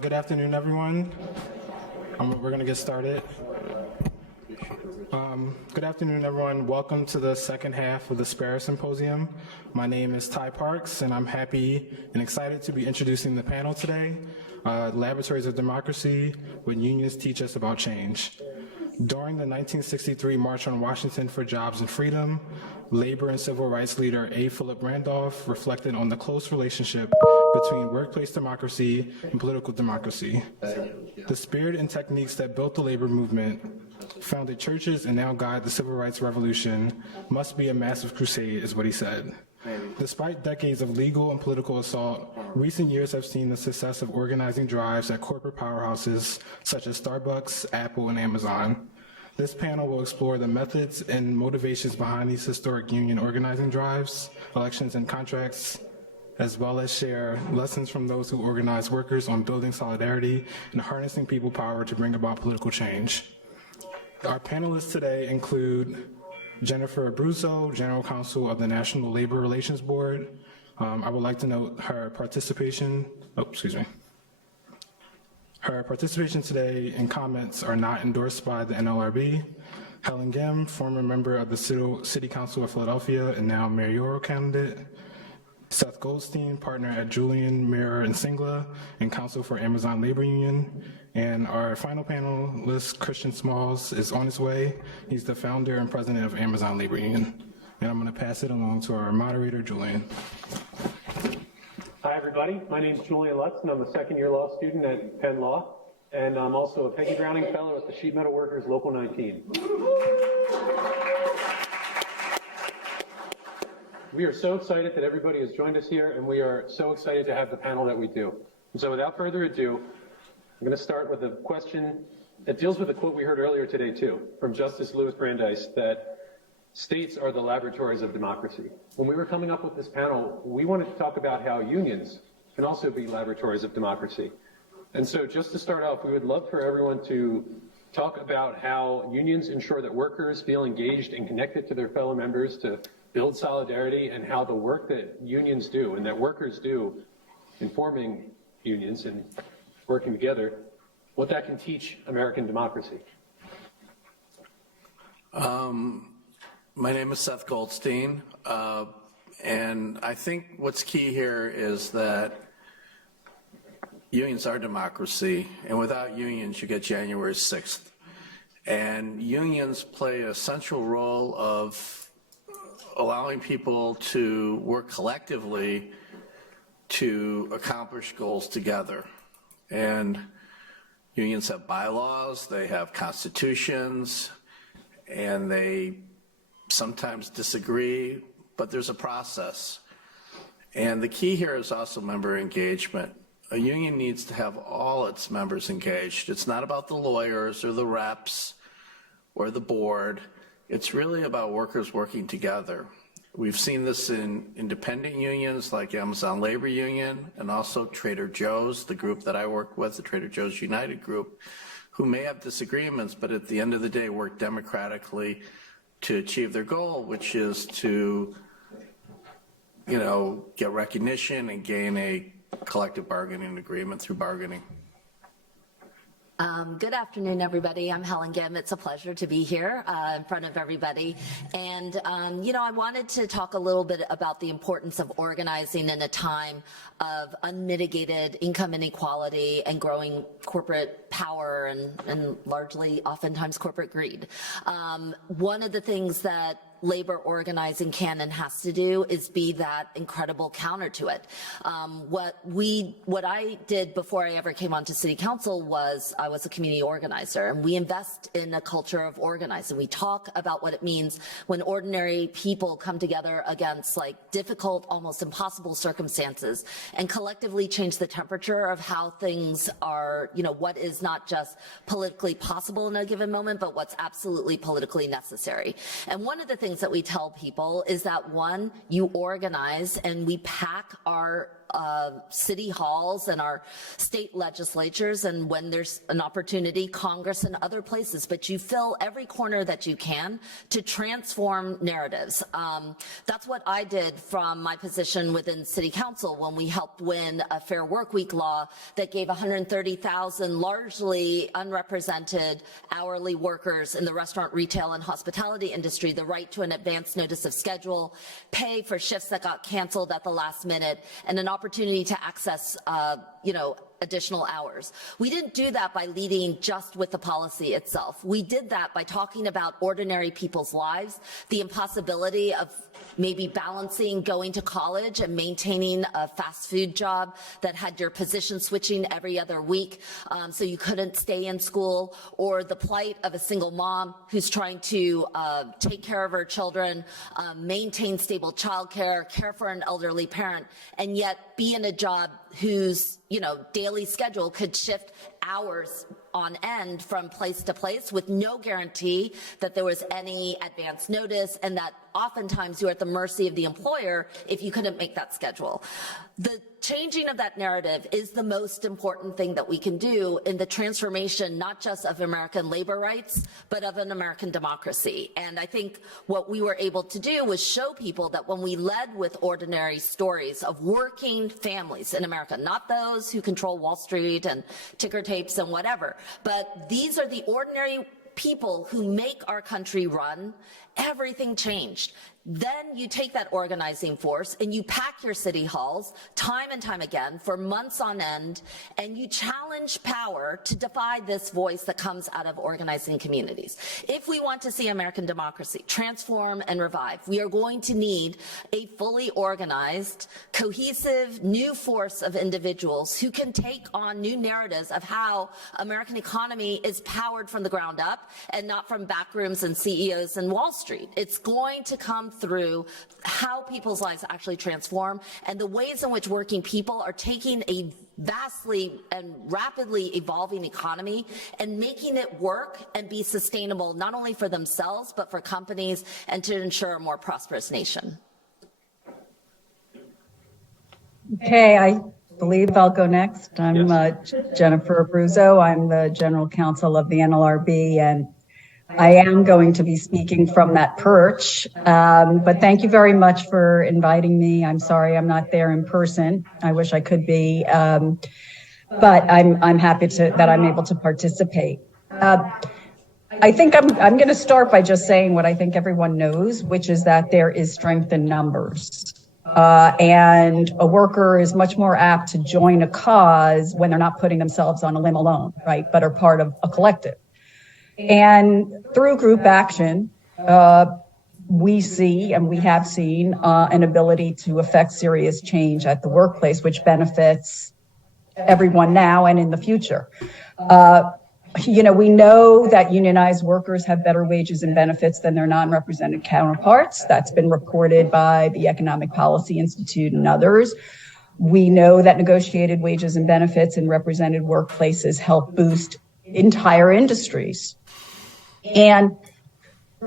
Good afternoon, everyone. We're going to get started. Good afternoon, everyone. Welcome to the second half of the Sparrow Symposium. My name is Ty Parks, and I'm happy and excited to be introducing the panel today, Laboratories of Democracy, When Unions Teach Us About Change. During the 1963 March on Washington for Jobs and Freedom, labor and civil rights leader A. Philip Randolph reflected on the close relationship between workplace democracy and political democracy. The spirit and techniques that built the labor movement, founded churches, and now guide the civil rights revolution must be a massive crusade, is what he said. Despite decades of legal and political assault, recent years have seen the success of organizing drives at corporate powerhouses such as Starbucks, Apple, and Amazon. This panel will explore the methods and motivations behind these historic union organizing drives, elections, and contracts, as well as share lessons from those who organize workers on building solidarity and harnessing people power to bring about political change. Our panelists today include Jennifer Abruzzo, General Counsel of the National Labor Relations Board. I would like to note her participation, Her participation today and comments are not endorsed by the NLRB. Helen Gim, former member of the City Council of Philadelphia and now mayoral candidate. Seth Goldstein, partner at Julien, Mirer, and Singla, and counsel for Amazon Labor Union. And our final panelist, Christian Smalls, is on his way. He's the founder and president of Amazon Labor Union. And I'm going to pass it along to our moderator, Julien. Hi, everybody. My name is Julien Lutz, and I'm a second-year law student at Penn Law. And I'm also a Peggy Browning Fellow at the Sheet Metal Workers Local 19. We are so excited that everybody has joined us here, and we are so excited to have the panel that we do. And so without further ado, I'm going to start with a question that deals with a quote we heard earlier today, too, from Justice Louis Brandeis, that states are the laboratories of democracy. When we were coming up with this panel, we wanted to talk about how unions can also be laboratories of democracy. And so just to start off, we would love for everyone to talk about how unions ensure that workers feel engaged and connected to their fellow members to build solidarity, and how the work that unions do and that workers do in forming unions and working together, what that can teach American democracy. My name is Seth Goldstein, and I think what's key here is that unions are democracy, and without unions you get January 6th. And unions play a central role of allowing people to work collectively to accomplish goals together. And unions have bylaws, they have constitutions, and they sometimes disagree, but there's a process. And the key here is also member engagement. A union needs to have all its members engaged. It's not about the lawyers or the reps or the board. It's really about workers working together. We've seen this in independent unions like Amazon Labor Union, and also Trader Joe's, the group that I work with, the Trader Joe's United group, who may have disagreements, but at the end of the day work democratically to achieve their goal, which is to, get recognition and gain a collective bargaining agreement through bargaining. Good afternoon, everybody. I'm Helen Gim. It's a pleasure to be here in front of everybody. And, I wanted to talk a little bit about the importance of organizing in a time of unmitigated income inequality and growing corporate power and largely, oftentimes, corporate greed. One of the things that labor organizing can and has to do is be that incredible counter to it. What I did before I ever came onto City Council was I was a community organizer, and we invest in a culture of organizing. We talk about what it means when ordinary people come together against difficult, almost impossible circumstances and collectively change the temperature of how things are, what is not just politically possible in a given moment, but what's absolutely politically necessary. And one of the things that we tell people is that, one, you organize and we pack our city halls and our state legislatures, and when there's an opportunity, Congress and other places. But you fill every corner that you can to transform narratives. That's what I did from my position within City Council when we helped win a Fair Workweek law that gave 130,000 largely unrepresented hourly workers in the restaurant, retail, and hospitality industry the right to an advance notice of schedule, pay for shifts that got canceled at the last minute, and an opportunity to access, additional hours. We didn't do that by leading just with the policy itself. We did that by talking about ordinary people's lives, the impossibility of maybe balancing going to college and maintaining a fast food job that had your position switching every other week, so you couldn't stay in school, or the plight of a single mom who's trying to take care of her children, maintain stable childcare, care for an elderly parent, and yet be in a job whose daily schedule could shift hours on end from place to place with no guarantee that there was any advance notice, and that oftentimes you're at the mercy of the employer if you couldn't make that schedule. The changing of that narrative is the most important thing that we can do in the transformation, not just of American labor rights, but of an American democracy. And I think what we were able to do was show people that when we led with ordinary stories of working families in America, not those who control Wall Street and ticker tapes and whatever, but these are the ordinary people who make our country run, everything changed. Then you take that organizing force and you pack your city halls time and time again for months on end, and you challenge power to defy this voice that comes out of organizing communities. If we want to see American democracy transform and revive, we are going to need a fully organized, cohesive, new force of individuals who can take on new narratives of how American economy is powered from the ground up and not from backrooms and CEOs and Wall Street. It's going to come through how people's lives actually transform and the ways in which working people are taking a vastly and rapidly evolving economy and making it work and be sustainable, not only for themselves, but for companies, and to ensure a more prosperous nation. Okay, I believe I'll go next. I'm Jennifer Abruzzo. I'm the General Counsel of the NLRB, and I am going to be speaking from that perch, but thank you very much for inviting me. I'm sorry I'm not there in person. I wish I could be, but I'm happy that I'm able to participate. I think I'm going to start by just saying what I think everyone knows, which is that there is strength in numbers. And a worker is much more apt to join a cause when they're not putting themselves on a limb alone, right, but are part of a collective. And through group action, we see, and we have seen, an ability to affect serious change at the workplace, which benefits everyone now and in the future. We know that unionized workers have better wages and benefits than their non-represented counterparts. That's been reported by the Economic Policy Institute and others. We know that negotiated wages and benefits in represented workplaces help boost entire industries. And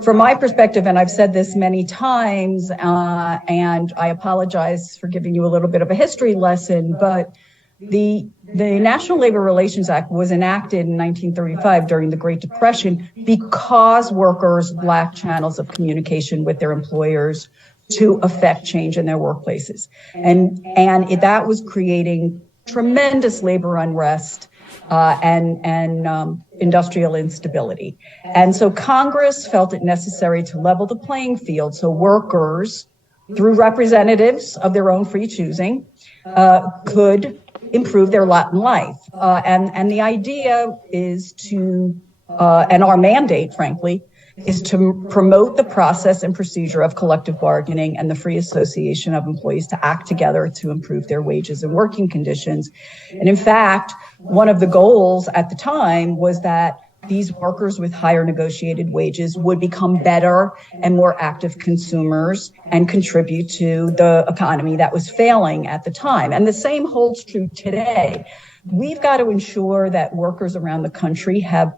from my perspective, and I've said this many times, and I apologize for giving you a little bit of a history lesson, but the National Labor Relations Act was enacted in 1935 during the Great Depression because workers lacked channels of communication with their employers to affect change in their workplaces. And that was creating tremendous labor unrest and industrial instability. And so Congress felt it necessary to level the playing field so workers, through representatives of their own free choosing, could improve their lot in life. And the idea is to, and our mandate, frankly, is to promote the process and procedure of collective bargaining and the free association of employees to act together to improve their wages and working conditions. And in fact, one of the goals at the time was that these workers with higher negotiated wages would become better and more active consumers and contribute to the economy that was failing at the time. And the same holds true today. We've got to ensure that workers around the country have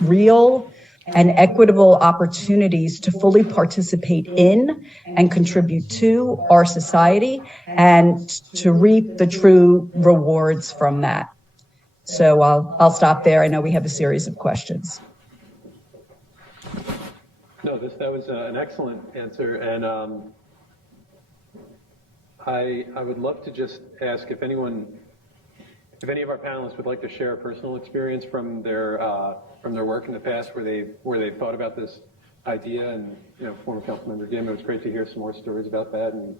real and equitable opportunities to fully participate in and contribute to our society and to reap the true rewards from that. So I'll stop there. I know we have a series of questions. No, that was an excellent answer, and I would love to just ask if any of our panelists would like to share a personal experience from their work in the past where they've thought about this idea. And former Councilmember Gim, it was great to hear some more stories about that. And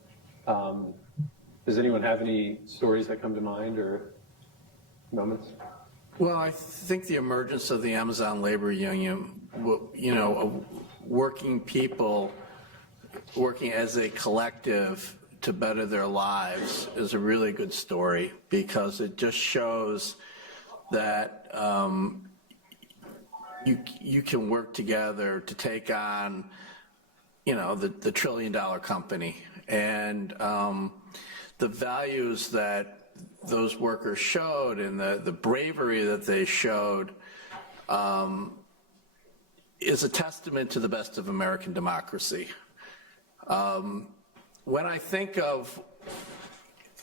does anyone have any stories that come to mind or moments? Well, I think the emergence of the Amazon labor union, working people working as a collective to better their lives is a really good story, because it just shows that you can work together to take on, the trillion-dollar company. And the values that those workers showed and the bravery that they showed is a testament to the best of American democracy. When I think of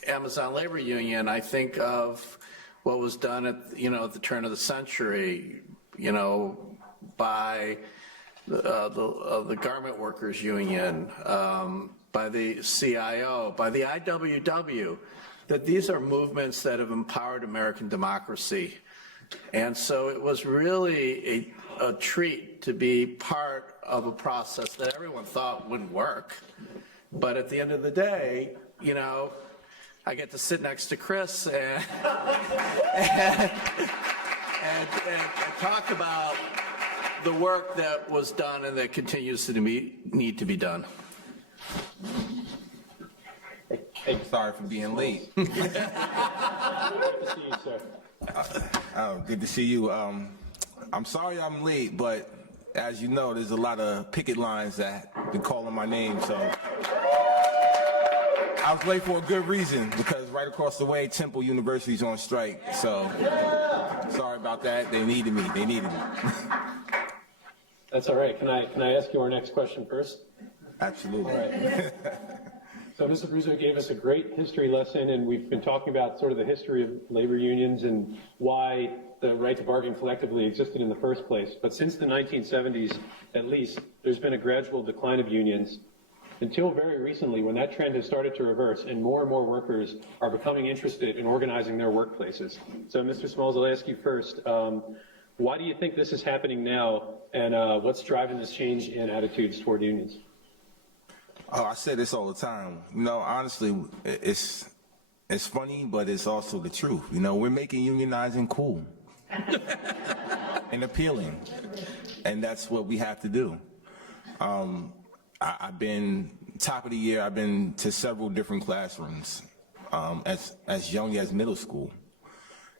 Amazon Labor Union, I think of what was done at the turn of the century, by the Garment Workers Union, by the CIO, by the IWW, that these are movements that have empowered American democracy. And so it was really a treat to be part of a process that everyone thought wouldn't work. But at the end of the day, I get to sit next to Chris and talk about the work that was done and that continues to need to be done. Sorry for being late. Good to see you, sir. Good to see you. I'm sorry I'm late, but as you know, there's a lot of picket lines that been calling my name, so I was late for a good reason, because right across the way, Temple University's on strike. So sorry about that. They needed me. That's all right. Can I ask you our next question first? Absolutely. All right. So Ms. Abruzzo gave us a great history lesson, and we've been talking about sort of the history of labor unions and why the right to bargain collectively existed in the first place. But since the 1970s, at least, there's been a gradual decline of unions until very recently, when that trend has started to reverse and more workers are becoming interested in organizing their workplaces. So Mr. Smalls, I'll ask you first. Why do you think this is happening now, and what's driving this change in attitudes toward unions? Oh, I say this all the time. Honestly, it's funny, but it's also the truth. We're making unionizing cool and appealing, and that's what we have to do. I've been, top of the year, I've been to several different classrooms as young as middle school.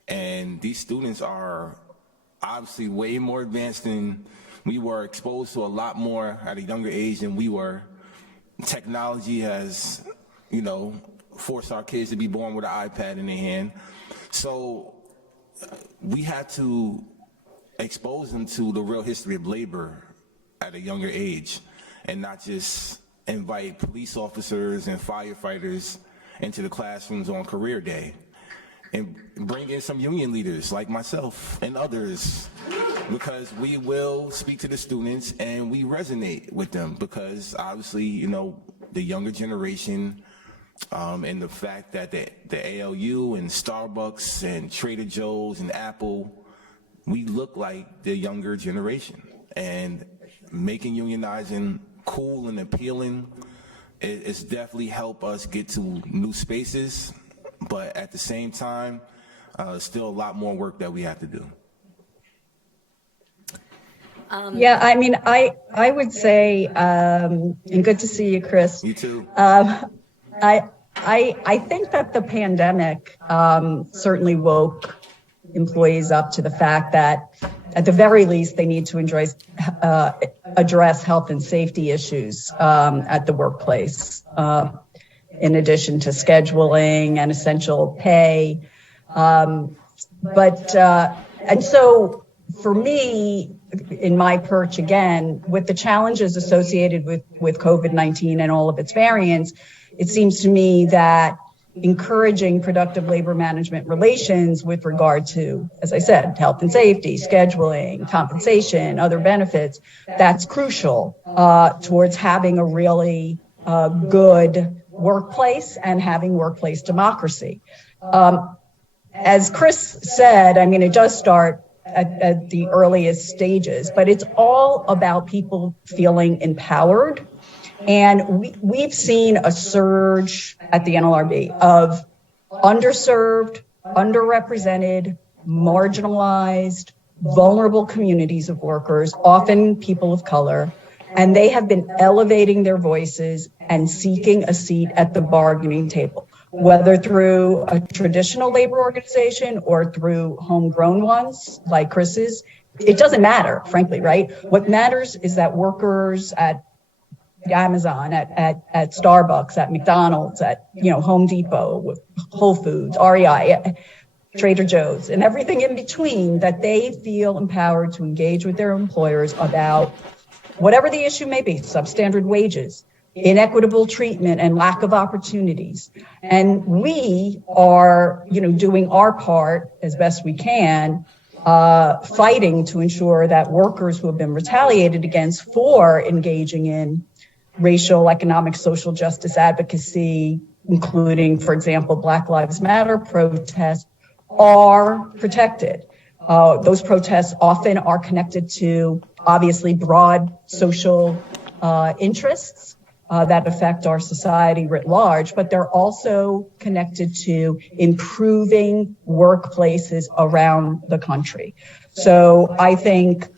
And these students are obviously way more advanced than we were, exposed to a lot more at a younger age than we were. Technology has, forced our kids to be born with an iPad in their hand. So we had to expose them to the real history of labor at a younger age, and not just invite police officers and firefighters into the classrooms on career day, and bring in some union leaders like myself and others, because we will speak to the students and we resonate with them, because obviously, the younger generation and the fact that the ALU and Starbucks and Trader Joe's and Apple, we look like the younger generation. And making unionizing cool and appealing, it's definitely helped us get to new spaces, but at the same time, still a lot more work that we have to do. Yeah, I would say, and good to see you, Chris. You too. I think that the pandemic certainly woke employees up to the fact that, at the very least, they need to address health and safety issues at the workplace, in addition to scheduling and essential pay. And so, for me, in my perch again, with the challenges associated with COVID-19 and all of its variants, it seems to me that encouraging productive labor management relations with regard to, as I said, health and safety, scheduling, compensation, other benefits, that's crucial towards having a really good workplace and having workplace democracy. As Chris said, I mean, it does start at the earliest stages, but it's all about people feeling empowered. And we've seen a surge at the NLRB of underserved, underrepresented, marginalized, vulnerable communities of workers, often people of color, and they have been elevating their voices and seeking a seat at the bargaining table, whether through a traditional labor organization or through homegrown ones like Chris's. It doesn't matter, frankly, right? What matters is that workers at Amazon, at Starbucks, at McDonald's, at Home Depot, Whole Foods, REI, Trader Joe's, and everything in between, that they feel empowered to engage with their employers about whatever the issue may be: substandard wages, inequitable treatment, and lack of opportunities. And we are, doing our part as best we can, fighting to ensure that workers who have been retaliated against for engaging in racial, economic, social justice advocacy, including, for example, Black Lives Matter protests, are protected. Those protests often are connected to, obviously, broad social interests that affect our society writ large, but they're also connected to improving workplaces around the country. So I think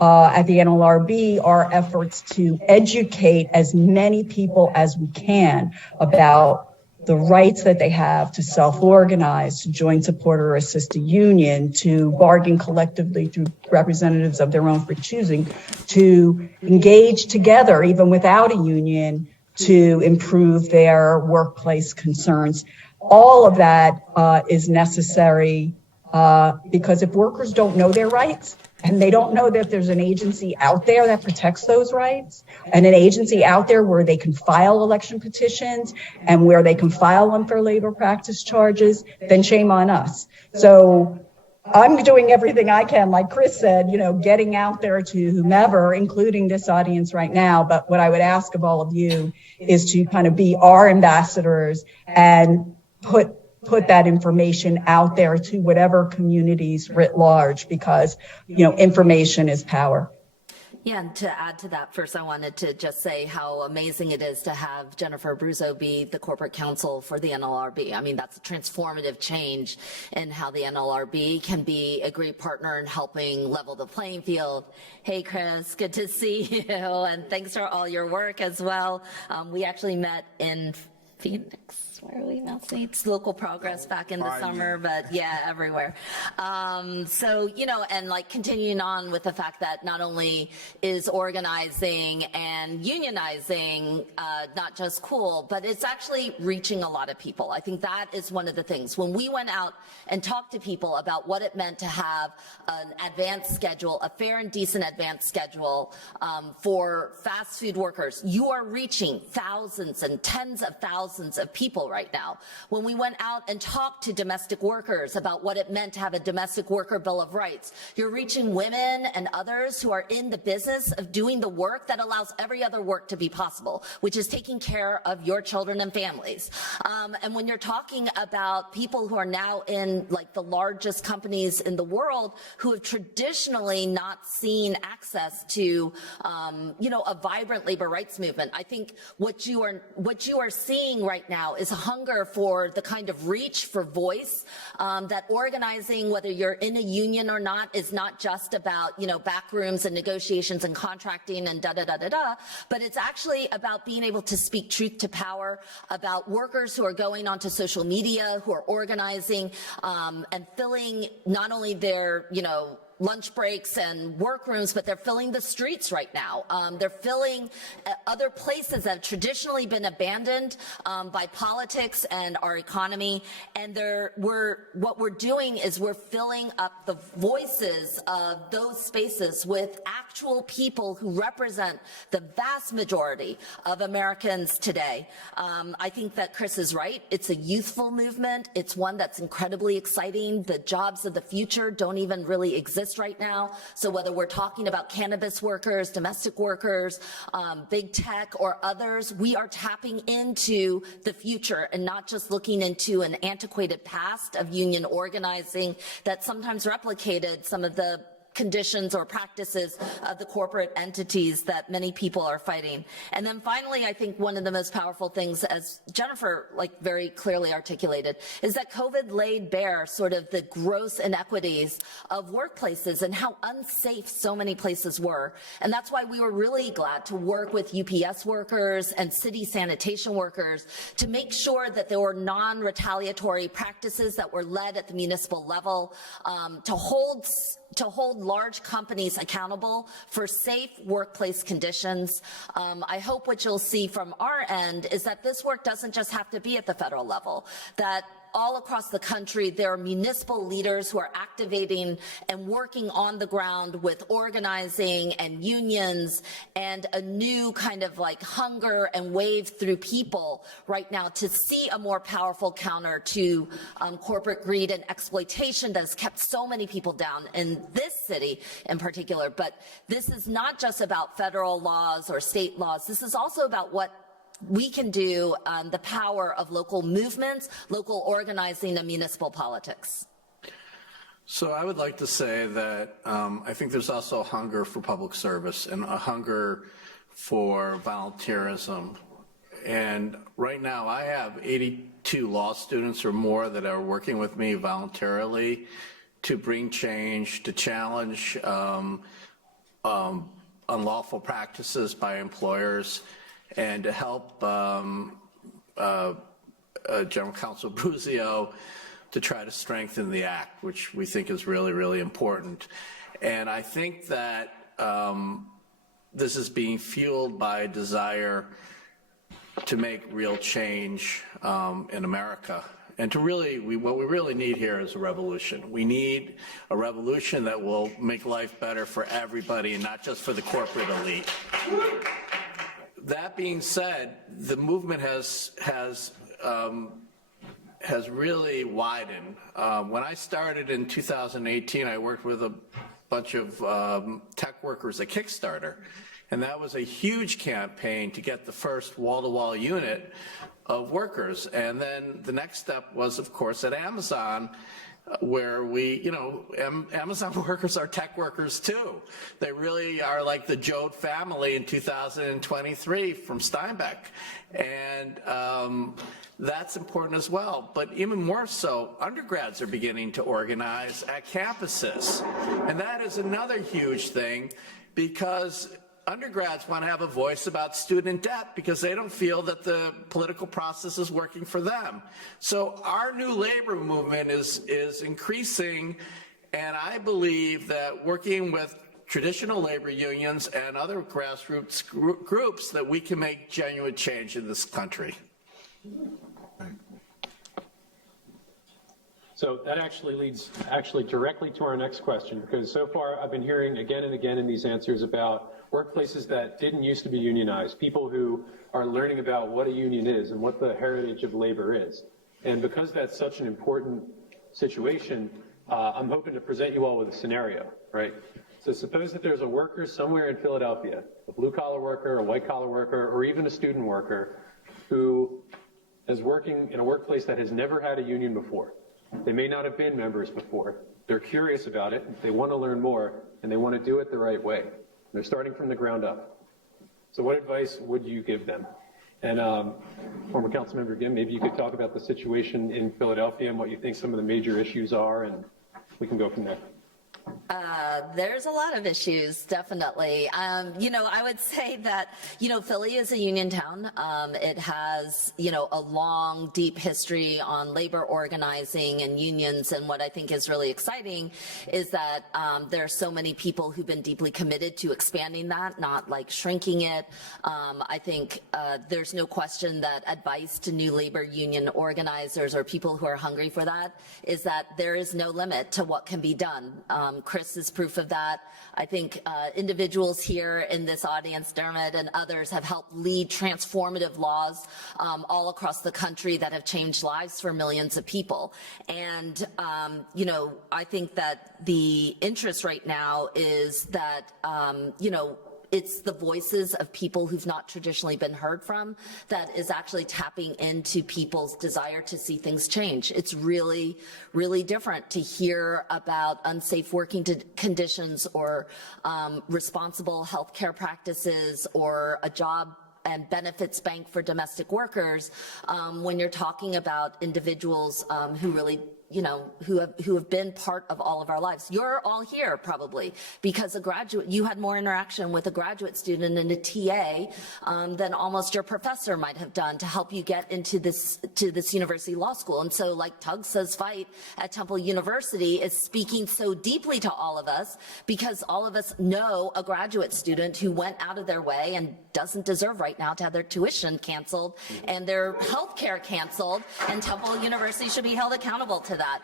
at the NLRB, our efforts to educate as many people as we can about the rights that they have to self-organize, to join, support, or assist a union, to bargain collectively through representatives of their own free choosing, to engage together even without a union to improve their workplace concerns. All of that is necessary because if workers don't know their rights, and they don't know that there's an agency out there that protects those rights, and an agency out there where they can file election petitions and where they can file unfair labor practice charges, then shame on us. So I'm doing everything I can, like Chris said, getting out there to whomever, including this audience right now. But what I would ask of all of you is to kind of be our ambassadors and put that information out there to whatever communities writ large, because, information is power. Yeah, and to add to that, first I wanted to just say how amazing it is to have Jennifer Abruzzo be the corporate counsel for the NLRB. I mean, that's a transformative change in how the NLRB can be a great partner in helping level the playing field. Hey, Chris, good to see you, and thanks for all your work as well. We actually met in Phoenix. Where are we now? It's local progress back in the summer, but yeah, everywhere. So, and like continuing on with the fact that not only is organizing and unionizing not just cool, but it's actually reaching a lot of people. I think that is one of the things. When we went out and talked to people about what it meant to have an advanced schedule, a fair and decent advanced schedule for fast food workers, you are reaching thousands and tens of thousands of people right now. When we went out and talked to domestic workers about what it meant to have a domestic worker bill of rights, you're reaching women and others who are in the business of doing the work that allows every other work to be possible, which is taking care of your children and families. And when you're talking about people who are now in like the largest companies in the world who have traditionally not seen access to, a vibrant labor rights movement, I think what you are seeing right now is a hunger for the kind of reach for voice, that organizing, whether you're in a union or not, is not just about, back rooms and negotiations and contracting and but it's actually about being able to speak truth to power, about workers who are going onto social media, who are organizing, and filling not only their, lunch breaks and workrooms, but they're filling the streets right now. They're filling other places that have traditionally been abandoned by politics and our economy. And what we're doing is we're filling up the voices of those spaces with actual people who represent the vast majority of Americans today. I think that Chris is right. It's a youthful movement. It's one that's incredibly exciting. The jobs of the future don't even really exist right now. So whether we're talking about cannabis workers, domestic workers, big tech, or others, we are tapping into the future and not just looking into an antiquated past of union organizing that sometimes replicated some of the conditions or practices of the corporate entities that many people are fighting. And then finally, I think one of the most powerful things, as Jennifer very clearly articulated, is that COVID laid bare sort of the gross inequities of workplaces and how unsafe so many places were. And that's why we were really glad to work with UPS workers and city sanitation workers to make sure that there were non-retaliatory practices that were led at the municipal level, to hold large companies accountable for safe workplace conditions. I hope what you'll see from our end is that this work doesn't just have to be at the federal level, that all across the country, there are municipal leaders who are activating and working on the ground with organizing and unions and a new kind of hunger and wave through people right now to see a more powerful counter to corporate greed and exploitation that has kept so many people down in this city in particular. But this is not just about federal laws or state laws. This is also about what we can do, the power of local movements, local organizing, and municipal politics. So I would like to say that I think there's also a hunger for public service and a hunger for volunteerism. And right now I have 82 law students or more that are working with me voluntarily to bring change, to challenge unlawful practices by employers, and to help General Counsel Abruzzo to try to strengthen the act, which we think is really, really important. And I think that this is being fueled by a desire to make real change in America. And to really, what we really need here is a revolution. We need a revolution that will make life better for everybody and not just for the corporate elite. That being said, the movement has really widened. When I started in 2018, I worked with a bunch of tech workers at Kickstarter, and that was a huge campaign to get the first wall-to-wall unit of workers. And then the next step was, of course, at Amazon, where Amazon workers are tech workers too. They really are like the Jode family in 2023 from Steinbeck. And that's important as well. But even more so, undergrads are beginning to organize at campuses. And that is another huge thing, because undergrads want to have a voice about student debt because they don't feel that the political process is working for them. So our new labor movement is increasing, and I believe that working with traditional labor unions and other grassroots groups that we can make genuine change in this country. So that actually leads directly to our next question, because so far I've been hearing again and again in these answers about workplaces that didn't used to be unionized, people who are learning about what a union is and what the heritage of labor is. And because that's such an important situation, I'm hoping to present you all with a scenario, right? So suppose that there's a worker somewhere in Philadelphia, a blue-collar worker, a white-collar worker, or even a student worker who is working in a workplace that has never had a union before. They may not have been members before. They're curious about it, they want to learn more, and they want to do it the right way. They're starting from the ground up. So what advice would you give them? And former Councilmember Gim, maybe you could talk about the situation in Philadelphia and what you think some of the major issues are, and we can go from there. There's a lot of issues, definitely. I would say that, Philly is a union town. It has, a long, deep history on labor organizing and unions. And what I think is really exciting is that there are so many people who've been deeply committed to expanding that, not like shrinking it. I think there's no question that advice to new labor union organizers or people who are hungry for that is that there is no limit to what can be done. Chris is proof of that. I think individuals here in this audience, Dermot and others, have helped lead transformative laws all across the country that have changed lives for millions of people. And, I think that the interest right now is that, it's the voices of people who've not traditionally been heard from that is actually tapping into people's desire to see things change. It's really, really different to hear about unsafe working conditions or responsible healthcare practices or a job and benefits bank for domestic workers when you're talking about individuals who really who have been part of all of our lives. You're all here probably because you had more interaction with a graduate student and a TA than almost your professor might have done to help you get into this university law school. And so, like Tug Says Fight at Temple University is speaking so deeply to all of us because all of us know a graduate student who went out of their way and doesn't deserve right now to have their tuition canceled and their health care canceled, and Temple University should be held accountable to that.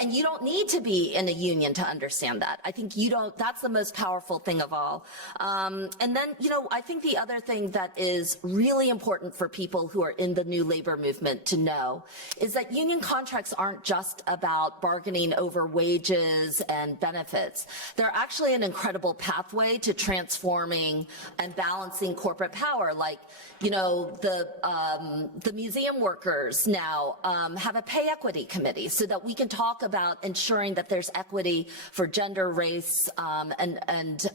And you don't need to be in a union to understand that. I think that's the most powerful thing of all. And then, I think the other thing that is really important for people who are in the new labor movement to know is that union contracts aren't just about bargaining over wages and benefits. They're actually an incredible pathway to transforming and balancing corporate power. Like, the museum workers now have a pay equity committee so that we can talk about ensuring that there's equity for gender, race, and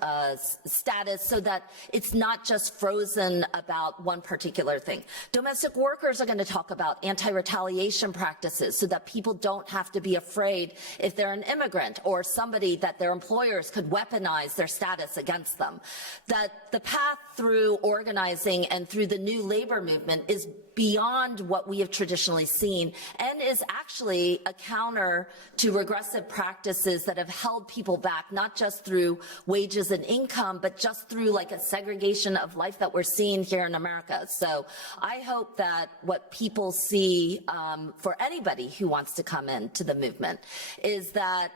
status, so that it's not just frozen about one particular thing. Domestic workers are going to talk about anti-retaliation practices so that people don't have to be afraid if they're an immigrant or somebody that their employers could weaponize their status against them. That the path through organizing and through the new labor movement is beyond what we have traditionally seen and is actually a counter to regressive practices that have held people back, not just through wages and income, but just through like a segregation of life that we're seeing here in America. So I hope that what people see for anybody who wants to come into the movement is that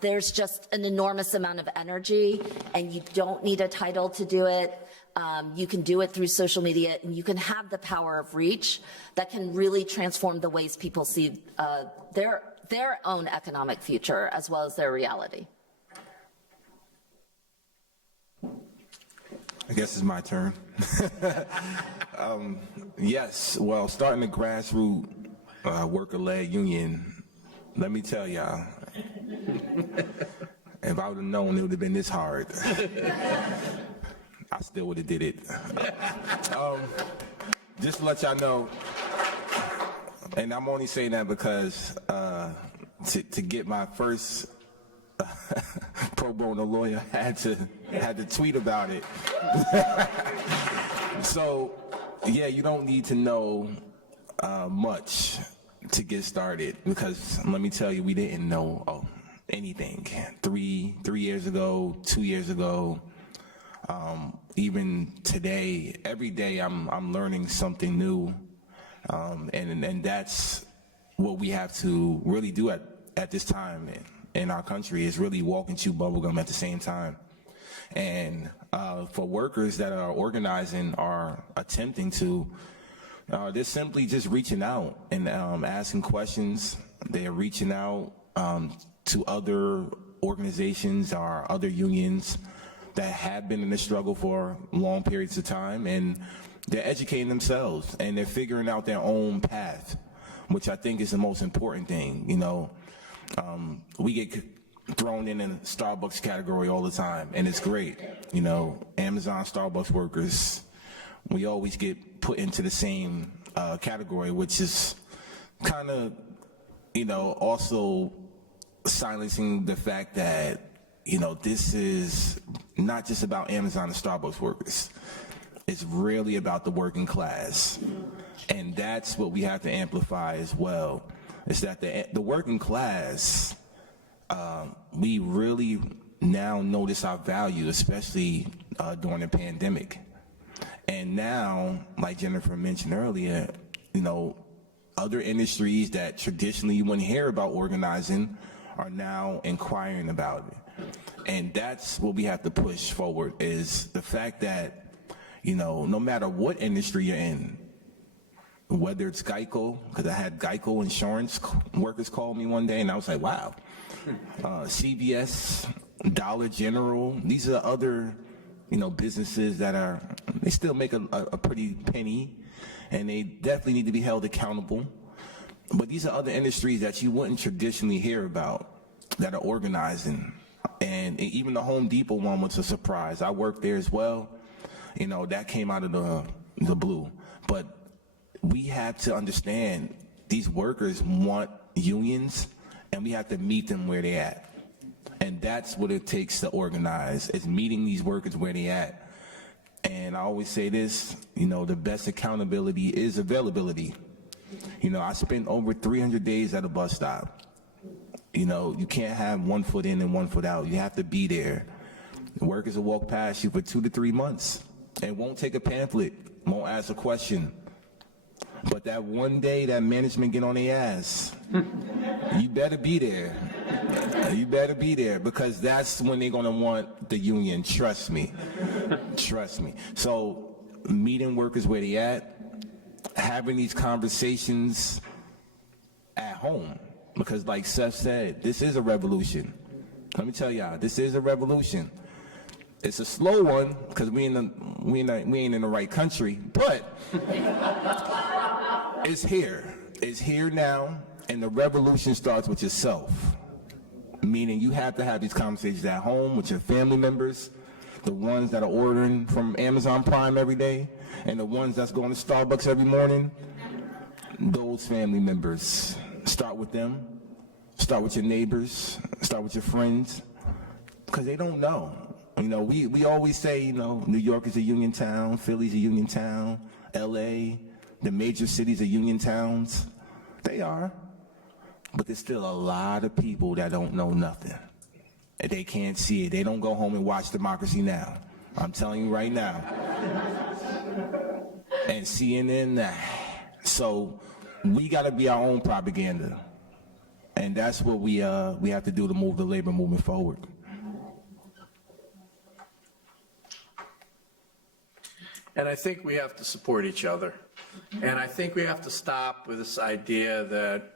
there's just an enormous amount of energy and you don't need a title to do it. You can do it through social media, and you can have the power of reach that can really transform the ways people see their own economic future as well as their reality. I guess it's my turn. Yes, well, starting the grassroots worker-led union, let me tell y'all, if I would have known it would have been this hard, I still would have did it. Just to let y'all know, and I'm only saying that because to get my first pro bono lawyer, I had to tweet about it. So, yeah, you don't need to know much to get started, because let me tell you, we didn't know anything. 3 years ago, 2 years ago. Even today, every day I'm learning something new, and that's what we have to really do at this time in our country, is really walk and chew bubblegum at the same time. And for workers that are organizing or attempting to, they're simply just reaching out and asking questions. They're reaching out to other organizations or other unions that have been in the struggle for long periods of time, and they're educating themselves and they're figuring out their own path, which I think is the most important thing. We get thrown in the Starbucks category all the time, and it's great. Amazon, Starbucks workers, we always get put into the same category, which is kind of, also silencing the fact that this is not just about Amazon and Starbucks workers. It's really about the working class. And that's what we have to amplify as well, is that the working class, we really now notice our value, especially during the pandemic. And now, like Jennifer mentioned earlier, other industries that traditionally you wouldn't hear about organizing are now inquiring about it. And that's what we have to push forward, is the fact that, no matter what industry you're in, whether it's Geico, because I had Geico insurance workers call me one day, and I was like, wow. CVS, Dollar General, these are other, businesses that they still make a pretty penny, and they definitely need to be held accountable. But these are other industries that you wouldn't traditionally hear about that are organizing. And even the Home Depot one was a surprise. I worked there as well. That came out of the blue. But we have to understand these workers want unions, and we have to meet them where they're at. And that's what it takes to organize, is meeting these workers where they're at. And I always say this, the best accountability is availability. I spent over 300 days at a bus stop. You can't have 1 foot in and 1 foot out. You have to be there. The workers will walk past you for 2 to 3 months and won't take a pamphlet, won't ask a question. But that one day that management get on their ass, you better be there. You better be there, because that's when they're going to want the union. Trust me. Trust me. So meeting workers where they at, having these conversations at home, because like Seth said, this is a revolution. Let me tell y'all, this is a revolution. It's a slow one because we ain't in the right country, but it's here. It's here now, and the revolution starts with yourself. Meaning you have to have these conversations at home with your family members, the ones that are ordering from Amazon Prime every day, and the ones that's going to Starbucks every morning. Those family members, start with them, start with your neighbors, start with your friends, because they don't know. We always say, New York is a union town, Philly's a union town, LA, the major cities are union towns. They are. But there's still a lot of people that don't know nothing. And they can't see it. They don't go home and watch Democracy Now! I'm telling you right now. And CNN, so we got to be our own propaganda. And that's what we have to do to move the labor movement forward. And I think we have to support each other. And I think we have to stop with this idea that,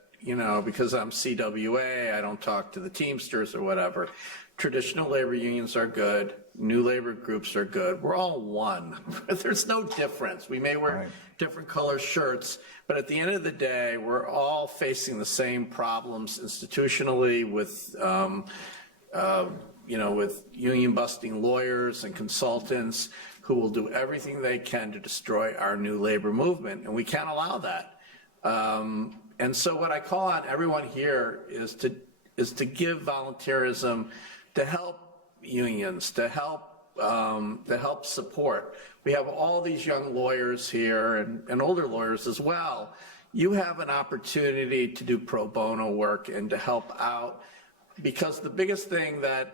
because I'm CWA, I don't talk to the Teamsters or whatever. Traditional labor unions are good. New labor groups are good. We're all one. There's no difference. We may wear different color shirts, but at the end of the day, we're all facing the same problems institutionally with, with union busting lawyers and consultants who will do everything they can to destroy our new labor movement, and we can't allow that. And so what I call on everyone here is to give volunteerism, to help unions, to help support. We have all these young lawyers here and older lawyers as well. You have an opportunity to do pro bono work and to help out, because the biggest thing that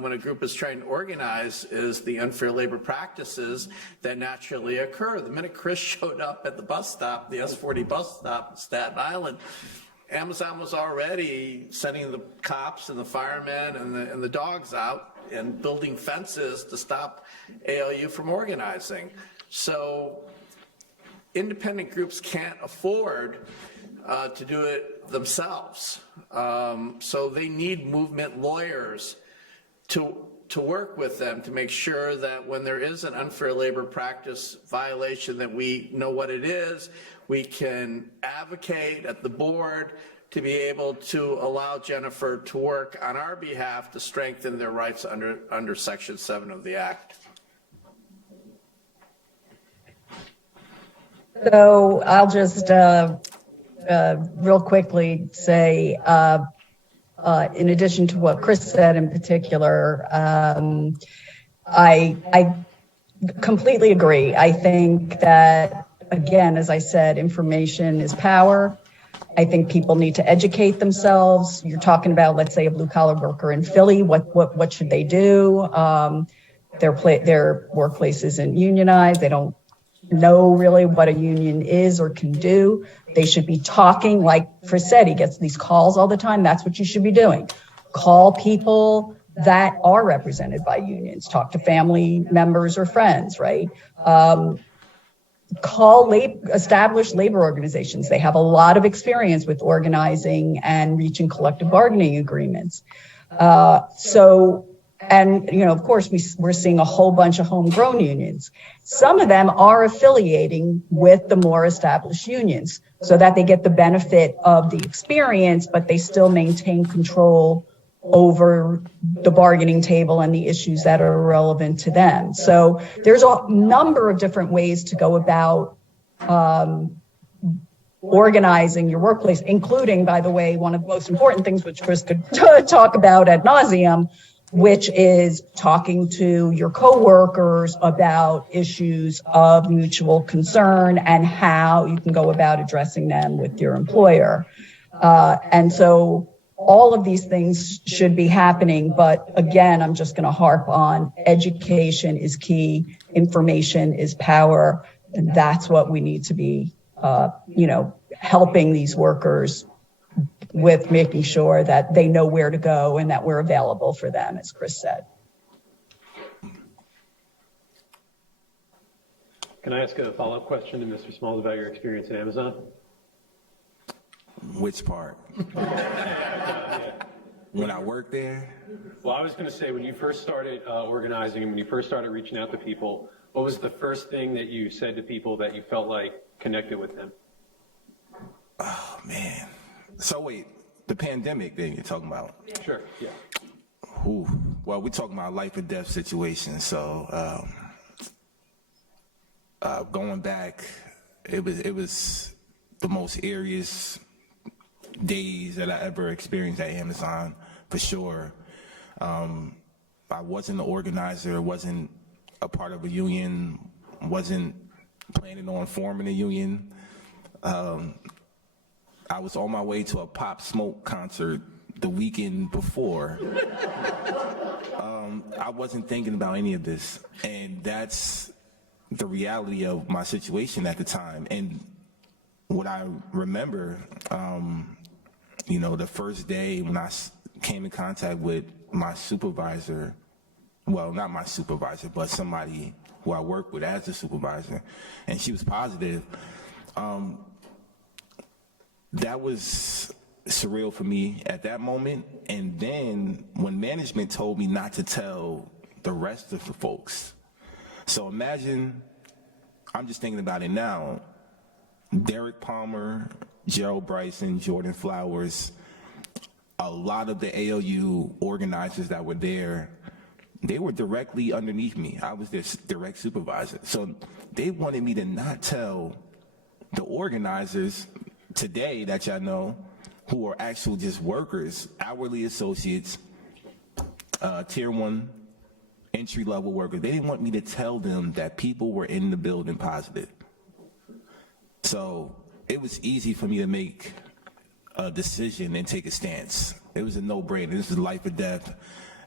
when a group is trying to organize is the unfair labor practices that naturally occur. The minute Chris showed up at the bus stop, the S40 bus stop in Staten Island, Amazon was already sending the cops and the firemen and the dogs out and building fences to stop ALU from organizing. So independent groups can't afford to do it themselves. So they need movement lawyers to work with them to make sure that when there is an unfair labor practice violation, that we know what it is. We can advocate at the board to be able to allow Jennifer to work on our behalf to strengthen their rights under Section 7 of the Act. So I'll just real quickly say in addition to what Chris said in particular, I completely agree. I think that, again, as I said, information is power. I think people need to educate themselves. You're talking about, let's say, a blue collar worker in Philly. What should they do? Their workplace isn't unionized. They don't know really what a union is or can do. They should be talking, like Chris said, he gets these calls all the time. That's what you should be doing. Call people that are represented by unions. Talk to family members or friends, right? Call established labor organizations. They have a lot of experience with organizing and reaching collective bargaining agreements. And, of course, we're seeing a whole bunch of homegrown unions. Some of them are affiliating with the more established unions so that they get the benefit of the experience, but they still maintain control over the bargaining table and the issues that are relevant to them. So there's a number of different ways to go about organizing your workplace, including, by the way, one of the most important things, which Chris could talk about ad nauseum, which is talking to your coworkers about issues of mutual concern and how you can go about addressing them with your employer. And so all of these things should be happening. But again, I'm just going to harp on education is key. Information is power. And that's what we need to be, helping these workers with, making sure that they know where to go and that we're available for them, as Chris said. Can I ask a follow-up question to Mr. Smalls about your experience at Amazon? Which part? When I worked there? Well, I was going to say, when you first started organizing and when you first started reaching out to people, what was the first thing that you said to people that you felt like connected with them? Oh, man. So wait, the pandemic thing you're talking about? Sure, yeah. Ooh. Well, we're talking about life or death situation. So going back, it was the most eeriest days that I ever experienced at Amazon, for sure. I wasn't an organizer, wasn't a part of a union, wasn't planning on forming a union. I was on my way to a Pop Smoke concert the weekend before. I wasn't thinking about any of this, and that's the reality of my situation at the time. And what I remember, the first day when I came in contact with my supervisor, well, not my supervisor, but somebody who I worked with as a supervisor, and she was positive. That was surreal for me at that moment. And then when management told me not to tell the rest of the folks. So imagine, I'm just thinking about it now, Derek Palmer, Gerald Bryson, Jordan Flowers, a lot of the ALU organizers that were there, they were directly underneath me. I was their direct supervisor. So they wanted me to not tell the organizers today that y'all know, who are actual just workers, hourly associates, tier 1 entry-level workers. They didn't want me to tell them that people were in the building positive. So it was easy for me to make a decision and take a stance. It was a no-brainer. This is life or death.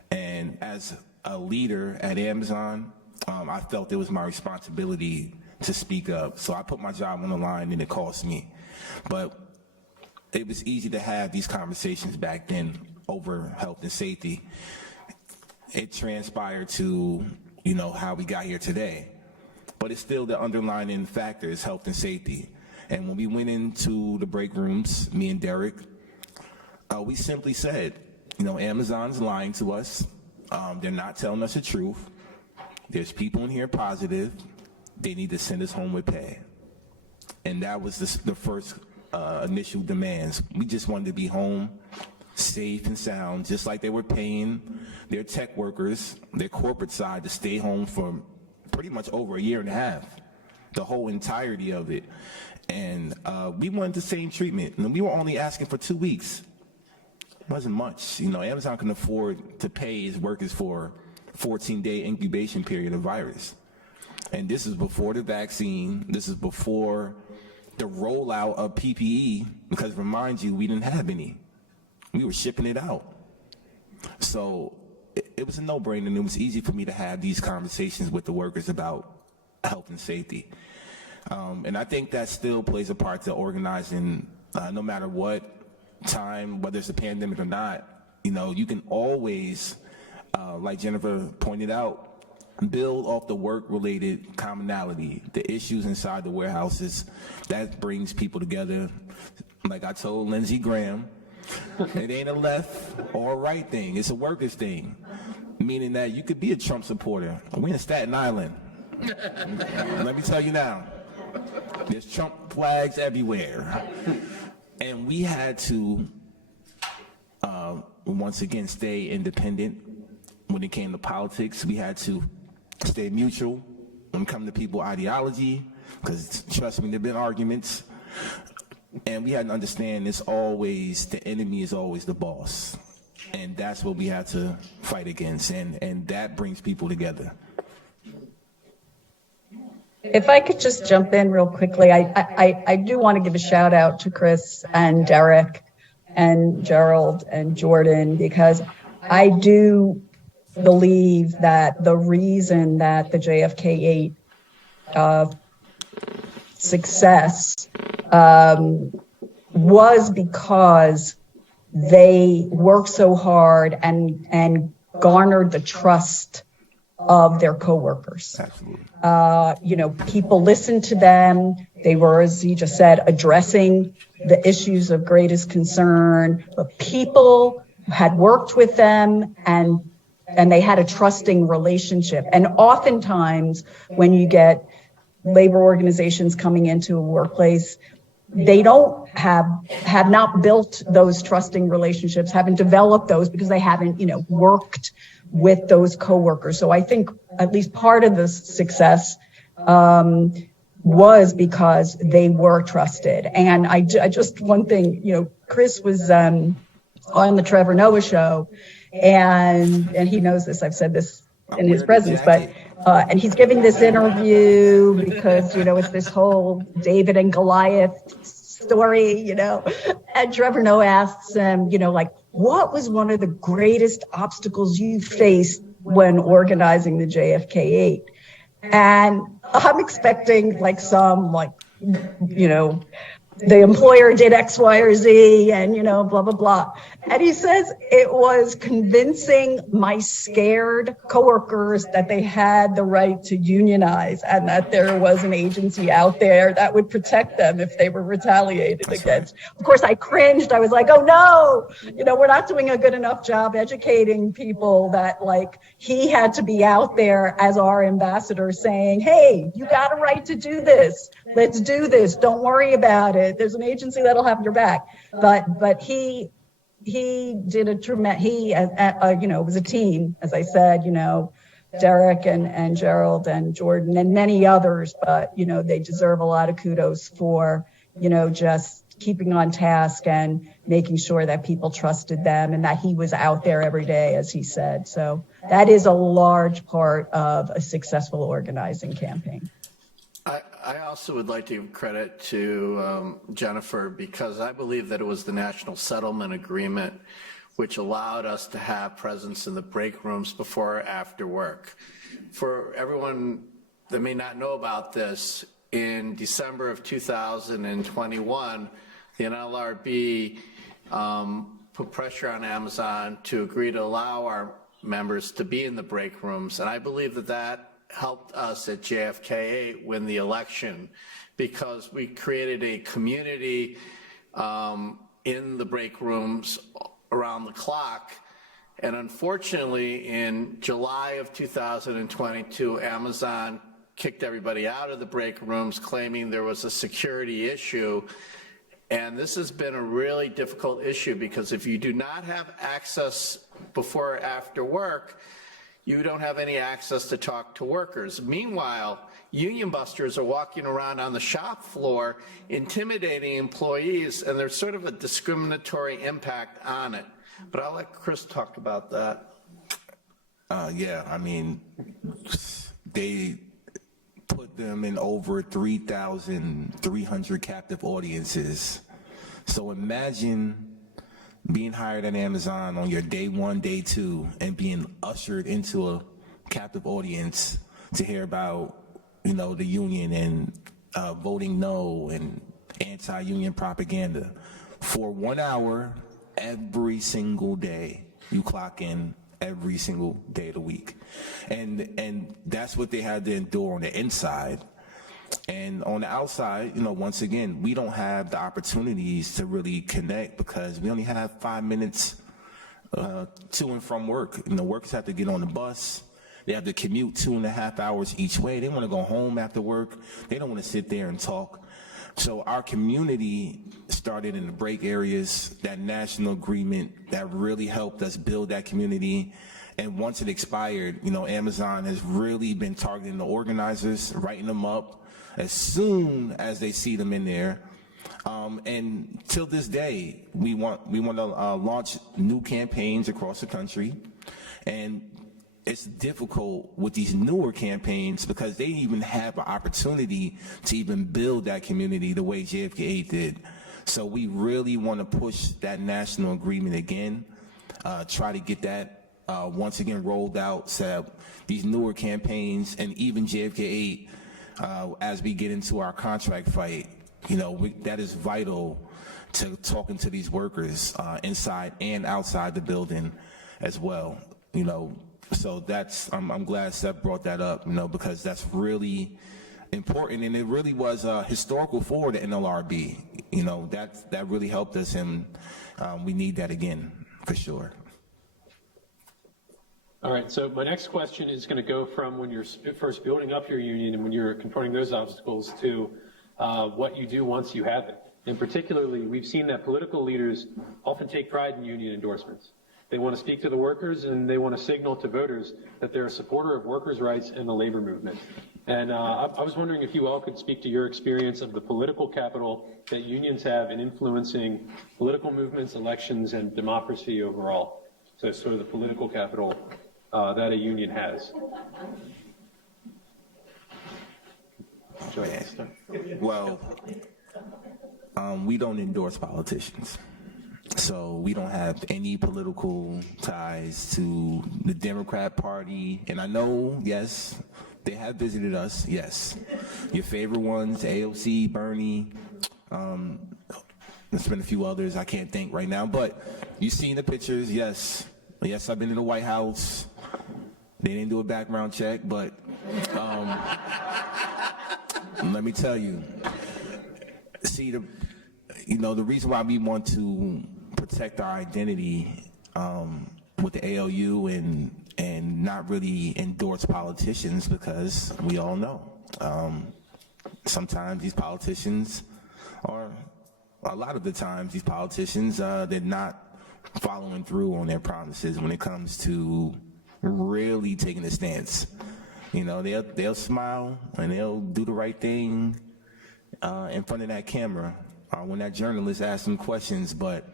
And as a leader at Amazon, I felt it was my responsibility to speak up. So I put my job on the line, and it cost me. But it was easy to have these conversations back then over health and safety. It transpired to, how we got here today. But it's still the underlying factor is health and safety. And when we went into the break rooms, me and Derek, we simply said, Amazon's lying to us. They're not telling us the truth. There's people in here positive. They need to send us home with pay. And that was the first initial demands. We just wanted to be home, safe and sound, just like they were paying their tech workers, their corporate side, to stay home for pretty much over a year and a half, the whole entirety of it. And we wanted the same treatment. And we were only asking for 2 weeks. wasn't much. You know, Amazon can afford to pay its workers for 14-day incubation period of virus. And this is before the vaccine. This is before the rollout of PPE, because remind you, we didn't have any. We were shipping it out. So it was a no-brainer, and it was easy for me to have these conversations with the workers about health and safety. And I think that still plays a part to organizing, no matter what time, whether it's a pandemic or not. You know, you can always, like Jennifer pointed out, build off the work-related commonality, the issues inside the warehouses. That brings people together. Like I told Lindsey Graham, it ain't a left or a right thing. It's a workers thing, meaning that you could be a Trump supporter. We're in Staten Island. Let me tell you now, there's Trump flags everywhere. And we had to, once again, stay independent. When it came to politics, we had to stay mutual when it comes to people ideology, because trust me, there have been arguments. And we had to understand it's always, the enemy is always the boss. And that's what we had to fight against. And that brings people together. If I could just jump in real quickly, I do want to give a shout out to Chris and Derek and Gerald and Jordan, because I do believe that the reason that the JFK 8 success was because they worked so hard and garnered the trust of their coworkers. Absolutely. People listened to them. They were, as he just said, addressing the issues of greatest concern, but people had worked with them and they had a trusting relationship. And oftentimes when you get labor organizations coming into a workplace, they don't have not built those trusting relationships, haven't developed those because they haven't, worked with those coworkers. So I think at least part of the success was because they were trusted. And I just one thing, Chris was on the Trevor Noah show, and he knows this. I've said this in his presence, but and he's giving this interview because it's this whole David and Goliath story, and Trevor Noah asks him, what was one of the greatest obstacles you faced when organizing the JFK 8? And I'm expecting the employer did X, Y, or Z, and, blah, blah, blah. And he says it was convincing my scared coworkers that they had the right to unionize and that there was an agency out there that would protect them if they were retaliated against. Of course, I cringed. I was like, oh, no, we're not doing a good enough job educating people that, he had to be out there as our ambassador saying, hey, you got a right to do this. Let's do this. Don't worry about it. There's an agency that'll have your back. But he did a tremendous, it was a team, as I said, Derek and Gerald and Jordan and many others, but, they deserve a lot of kudos for, just keeping on task and making sure that people trusted them and that he was out there every day, as he said. So that is a large part of a successful organizing campaign. I also would like to give credit to Jennifer, because I believe that it was the National Settlement Agreement which allowed us to have presence in the break rooms before or after work. For everyone that may not know about this, in December of 2021, the NLRB put pressure on Amazon to agree to allow our members to be in the break rooms, and I believe that helped us at JFK win the election, because we created a community in the break rooms around the clock. And unfortunately, in July of 2022, Amazon kicked everybody out of the break rooms, claiming there was a security issue. And this has been a really difficult issue, because if you do not have access before or after work, you don't have any access to talk to workers. Meanwhile, union busters are walking around on the shop floor intimidating employees, and there's sort of a discriminatory impact on it. But I'll let Chris talk about that. Yeah, I mean, they put them in over 3,300 captive audiences. So imagine being hired at Amazon on your day one, day two, and being ushered into a captive audience to hear about, you know, the union and voting no and anti-union propaganda for 1 hour every single day. You clock in every single day of the week. And that's what they had to endure on the inside. And on the outside, you know, once again, we don't have the opportunities to really connect because we only have 5 minutes to and from work. You know, workers have to get on the bus. They have to commute 2.5 hours each way. They want to go home after work. They don't want to sit there and talk. So our community started in the break areas, that national agreement that really helped us build that community. And once it expired, you know, Amazon has really been targeting the organizers, writing them up as soon as they see them in there. And till this day, we want to launch new campaigns across the country. And it's difficult with these newer campaigns because they even have an opportunity to even build that community the way JFK did. So we really want to push that national agreement again, try to get that once again rolled out, so that these newer campaigns and even JFK 8, as we get into our contract fight, you know, that is vital to talking to these workers inside and outside the building as well, you know. So that's, I'm glad Seth brought that up, you know, because that's really important, and it really was historical for the NLRB. You know, that really helped us, and we need that again, for sure. All right, so my next question is going to go from when you're first building up your union and when you're confronting those obstacles to what you do once you have it. And particularly, we've seen that political leaders often take pride in union endorsements. They want to speak to the workers, and they want to signal to voters that they're a supporter of workers' rights and the labor movement. And I was wondering if you all could speak to your experience of the political capital that unions have in influencing political movements, elections, and democracy overall. So sort of the political capital that a union has. Well, we don't endorse politicians. So we don't have any political ties to the Democrat Party. And I know, yes, they have visited us, yes. Your favorite ones, AOC, Bernie, there's been a few others I can't think right now. But you've seen the pictures, yes. Yes, I've been in the White House. They didn't do a background check, but let me tell you, see, the reason why we want to protect our identity with the ALU and not really endorse politicians, because we all know sometimes these politicians, or a lot of the times these politicians, they're not following through on their promises when it comes to really taking a stance. You know, they'll smile and they'll do the right thing in front of that camera when that journalist asks them questions, but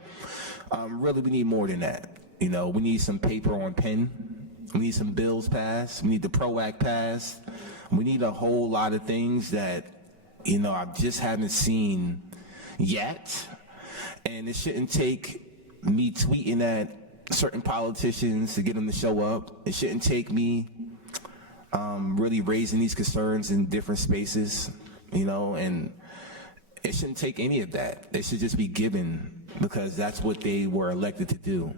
really we need more than that. You know, we need some paper on pen, we need some bills passed, we need the PRO Act passed, we need a whole lot of things that, you know, I just haven't seen yet. And it shouldn't take me tweeting at certain politicians to get them to show up. It shouldn't take me really raising these concerns in different spaces, you know, and it shouldn't take any of that. They should just be given, because that's what they were elected to do.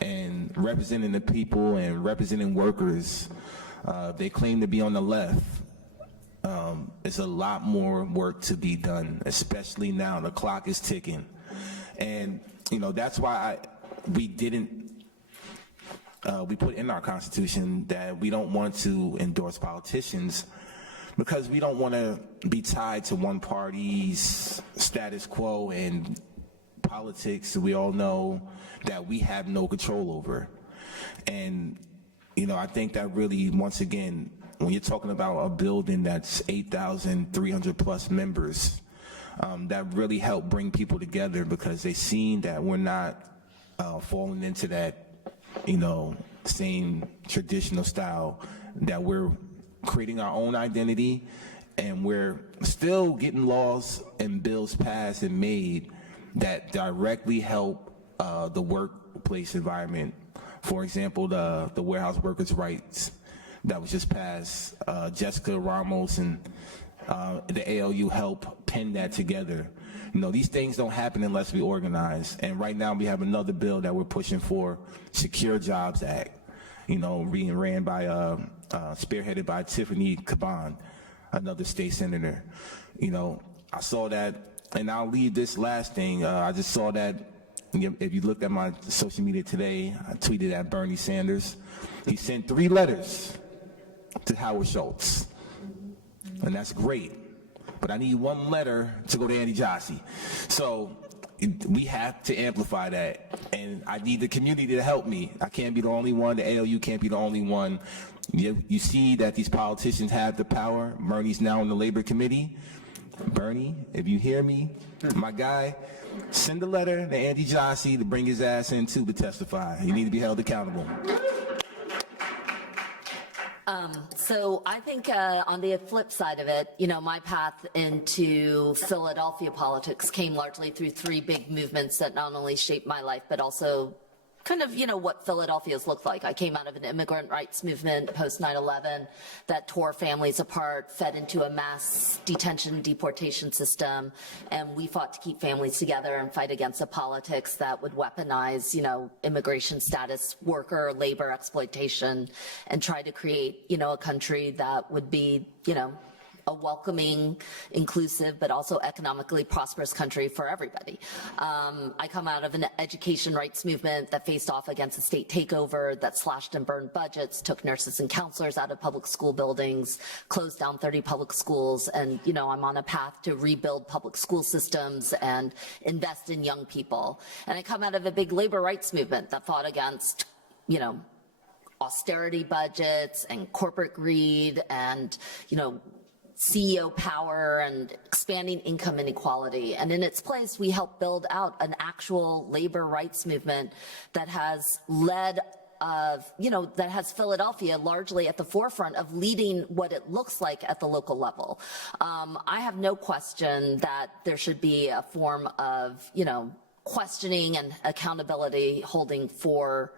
And representing the people and representing workers, they claim to be on the left. It's a lot more work to be done, especially now the clock is ticking. And, you know, that's why we put in our Constitution that we don't want to endorse politicians, because we don't want to be tied to one party's status quo and politics we all know that we have no control over. And, I think that really, once again, when you're talking about a building that's 8,300 plus members, that really helped bring people together because they seen that we're not falling into that, same traditional style, that we're creating our own identity, and we're still getting laws and bills passed and made that directly help the workplace environment. For example, the warehouse workers' rights that was just passed. Jessica Ramos and the ALU helped pen that together. These things don't happen unless we organize. And right now we have another bill that we're pushing for, Secure Jobs Act, being ran by, spearheaded by Tiffany Caban, another state senator. I saw that, and I'll leave this last thing. I just saw that, if you looked at my social media today, I tweeted at Bernie Sanders. He sent 3 letters to Howard Schultz, and that's great. But I need 1 letter to go to Andy Jassy. So we have to amplify that, and I need the community to help me. I can't be the only one. The ALU can't be the only one. You see that these politicians have the power. Bernie's now in the Labor Committee. Bernie, if you hear me, my guy, send a letter to Andy Jassy to bring his ass in too to testify. He needs to be held accountable. So I think on the flip side of it, my path into Philadelphia politics came largely through 3 big movements that not only shaped my life, but also kind of, what Philadelphia's looked like. I came out of an immigrant rights movement post 9/11 that tore families apart, fed into a mass detention, deportation system, and we fought to keep families together and fight against a politics that would weaponize, immigration status, worker, labor exploitation, and try to create, a country that would be, a welcoming, inclusive, but also economically prosperous country for everybody. I come out of an education rights movement that faced off against a state takeover, that slashed and burned budgets, took nurses and counselors out of public school buildings, closed down 30 public schools, and I'm on a path to rebuild public school systems and invest in young people. And I come out of a big labor rights movement that fought against, austerity budgets and corporate greed and, CEO power and expanding income inequality. And in its place, we help build out an actual labor rights movement that has led that has Philadelphia largely at the forefront of leading what it looks like at the local level. I have no question that there should be a form of, questioning and accountability holding for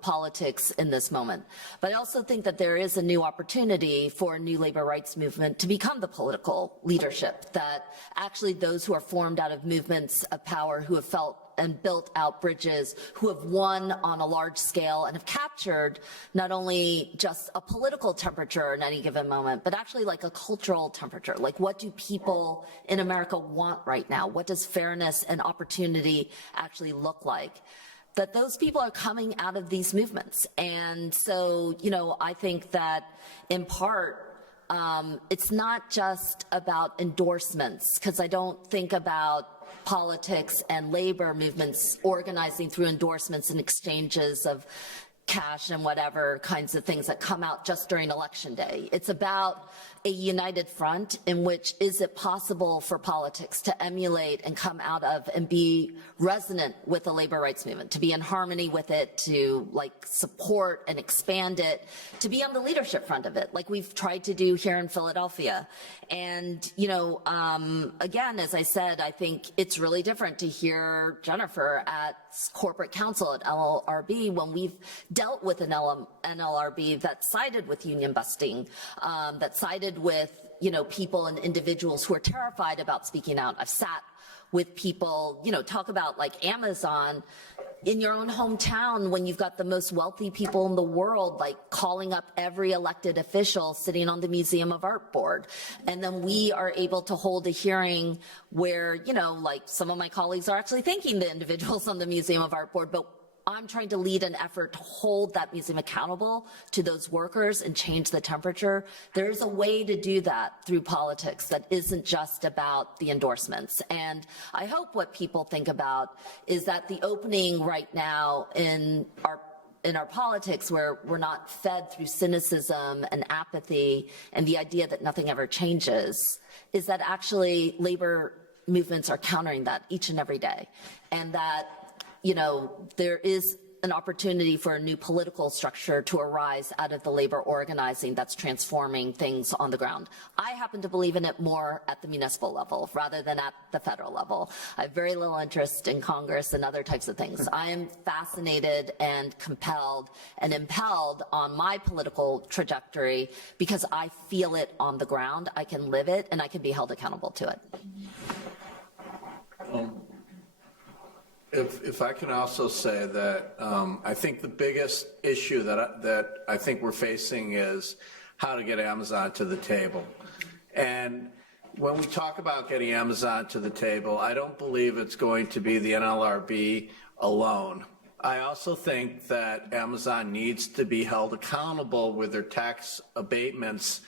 politics in this moment. But I also think that there is a new opportunity for a new labor rights movement to become the political leadership, that actually those who are formed out of movements of power, who have felt and built out bridges, who have won on a large scale and have captured not only just a political temperature in any given moment, but actually like a cultural temperature. Like, what do people in America want right now? What does fairness and opportunity actually look like? That those people are coming out of these movements. And so, I think that in part, it's not just about endorsements, because I don't think about politics and labor movements organizing through endorsements and exchanges of cash and whatever kinds of things that come out just during election day. It's about a united front in which is it possible for politics to emulate and come out of and be resonant with the labor rights movement, to be in harmony with it, to support and expand it, to be on the leadership front of it, like we've tried to do here in Philadelphia. And, again, as I said, I think it's really different to hear Jennifer at corporate counsel at NLRB when we've dealt with an NLRB that sided with union busting, that sided with, people and individuals who are terrified about speaking out. I've sat with people, talk about like Amazon in your own hometown when you've got the most wealthy people in the world, like calling up every elected official sitting on the Museum of Art board. And then we are able to hold a hearing where, some of my colleagues are actually thanking the individuals on the Museum of Art board, but I'm trying to lead an effort to hold that museum accountable to those workers and change the temperature. There's a way to do that through politics that isn't just about the endorsements. And I hope what people think about is that the opening right now in our in our politics where we're not fed through cynicism and apathy and the idea that nothing ever changes, is that actually labor movements are countering that each and every day. And that, you know, there is an opportunity for a new political structure to arise out of the labor organizing that's transforming things on the ground. I happen to believe in it more at the municipal level rather than at the federal level. I have very little interest in Congress and other types of things. I am fascinated and compelled and impelled on my political trajectory because I feel it on the ground, I can live it, and I can be held accountable to it. If I can also say that I think the biggest issue that I think we're facing is how to get Amazon to the table. And when we talk about getting Amazon to the table, I don't believe it's going to be the NLRB alone. I also think that Amazon needs to be held accountable with their tax abatements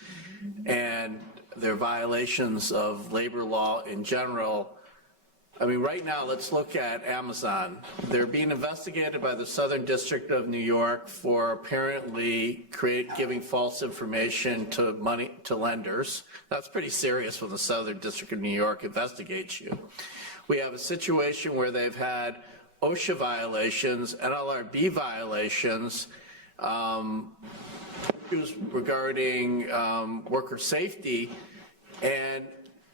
and their violations of labor law in general. I mean, right now, let's look at Amazon. They're being investigated by the Southern District of New York for apparently giving false information to lenders. That's pretty serious when the Southern District of New York investigates you. We have a situation where they've had OSHA violations, NLRB violations, regarding worker safety, and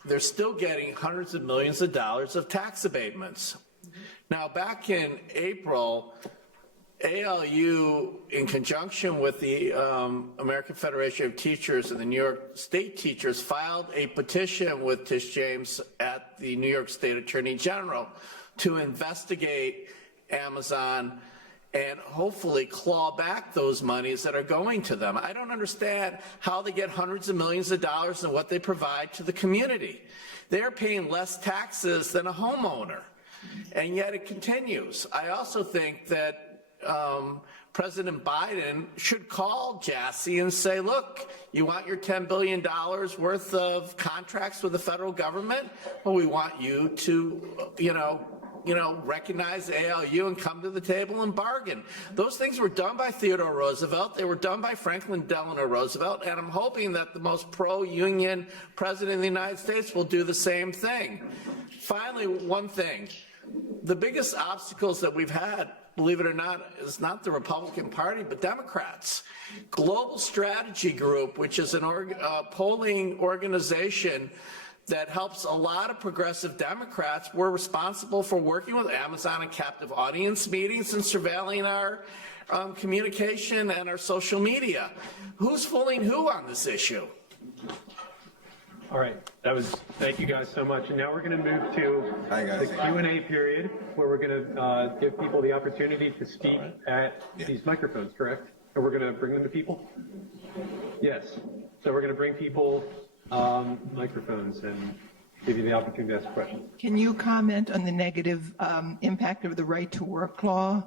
they're still getting hundreds of millions of dollars of tax abatements. Now, back in April, ALU, in conjunction with the American Federation of Teachers and the New York State Teachers, filed a petition with Tish James at the New York State Attorney General to investigate Amazon and hopefully claw back those monies that are going to them. I don't understand how they get hundreds of millions of dollars and what they provide to the community. They're paying less taxes than a homeowner, and yet it continues. I also think that President Biden should call Jassy and say, look, you want your $10 billion worth of contracts with the federal government? Well, we want you to, recognize ALU and come to the table and bargain. Those things were done by Theodore Roosevelt. They were done by Franklin Delano Roosevelt, and I'm hoping that the most pro-union president of the United States will do the same thing. Finally, one thing. The biggest obstacles that we've had, believe it or not, is not the Republican Party, but Democrats. Global Strategy Group, which is an polling organization that helps a lot of progressive Democrats, were responsible for working with Amazon and captive audience meetings and surveilling our communication and our social media. Who's fooling who on this issue? All right, thank you guys so much. And now we're going to move to the Q&A period where we're going to give people the opportunity to speak at these microphones, correct? And we're going to bring them to people? Yes. So we're going to bring people microphones and give you the opportunity to ask questions. Can you comment on the negative impact of the right to work law?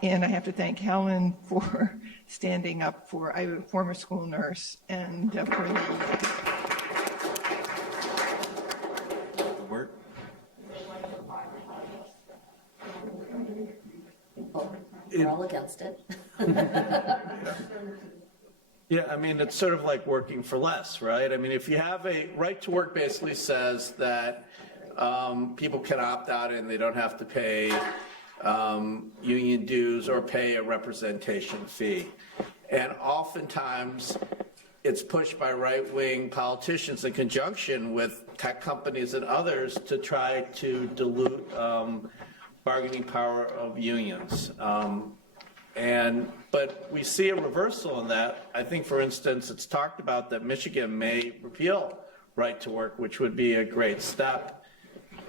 And I have to thank Helen for standing up for, I'm a former school nurse, and for the Work. We're all against it. Yeah, I mean, it's sort of like working for less, right? I mean, if you have a right to work, basically says that people can opt out and they don't have to pay union dues or pay a representation fee. And oftentimes it's pushed by right-wing politicians in conjunction with tech companies and others to try to dilute bargaining power of unions. But we see a reversal in that. I think, for instance, it's talked about that Michigan may repeal right to work, which would be a great step.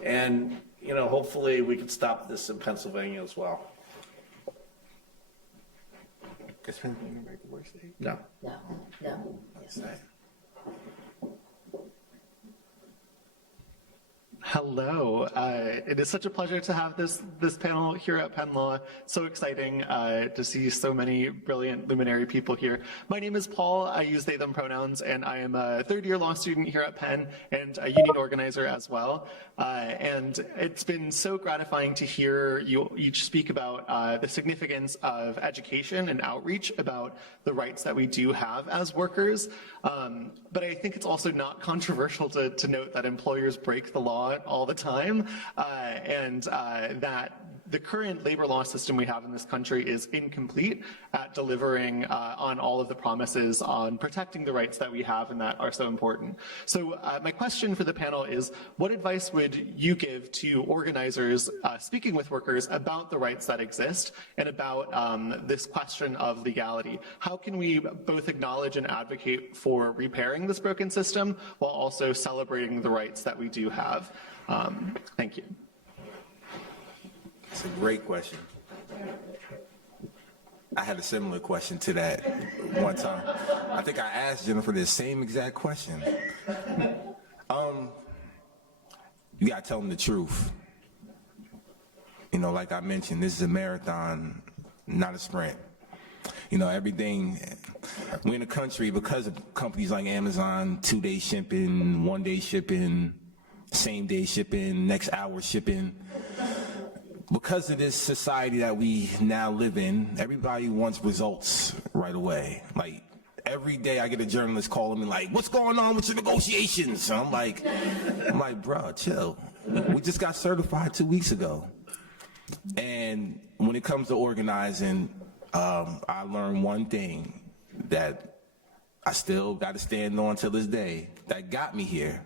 And, hopefully we could stop this in Pennsylvania as well. Is Pennsylvania right to work state? No. No. Yes, Hello. It is such a pleasure to have this panel here at Penn Law. So exciting to see so many brilliant luminary people here. My name is Paul. I use they, them pronouns, and I am a third-year law student here at Penn and a union organizer as well. And it's been so gratifying to hear you each speak about the significance of education and outreach about the rights that we do have as workers. But I think it's also not controversial to note that employers break the law all the time, and that the current labor law system we have in this country is incomplete at delivering on all of the promises on protecting the rights that we have and that are so important. So my question for the panel is, what advice would you give to organizers speaking with workers about the rights that exist and about this question of legality? How can we both acknowledge and advocate for repairing this broken system while also celebrating the rights that we do have? Thank you. It's a great question. I had a similar question to that one time. I think I asked Jennifer the same exact question. You gotta tell them the truth. You know, like I mentioned, this is a marathon, not a sprint. You know, everything, we're in a country because of companies like Amazon, 2-day shipping, 1-day shipping, same-day shipping, next hour shipping. Because of this society that we now live in, everybody wants results right away. Like, every day I get a journalist calling me like, what's going on with your negotiations? And I'm like, bro, chill. We just got certified 2 weeks ago. And when it comes to organizing, I learned one thing that I still got to stand on till this day that got me here.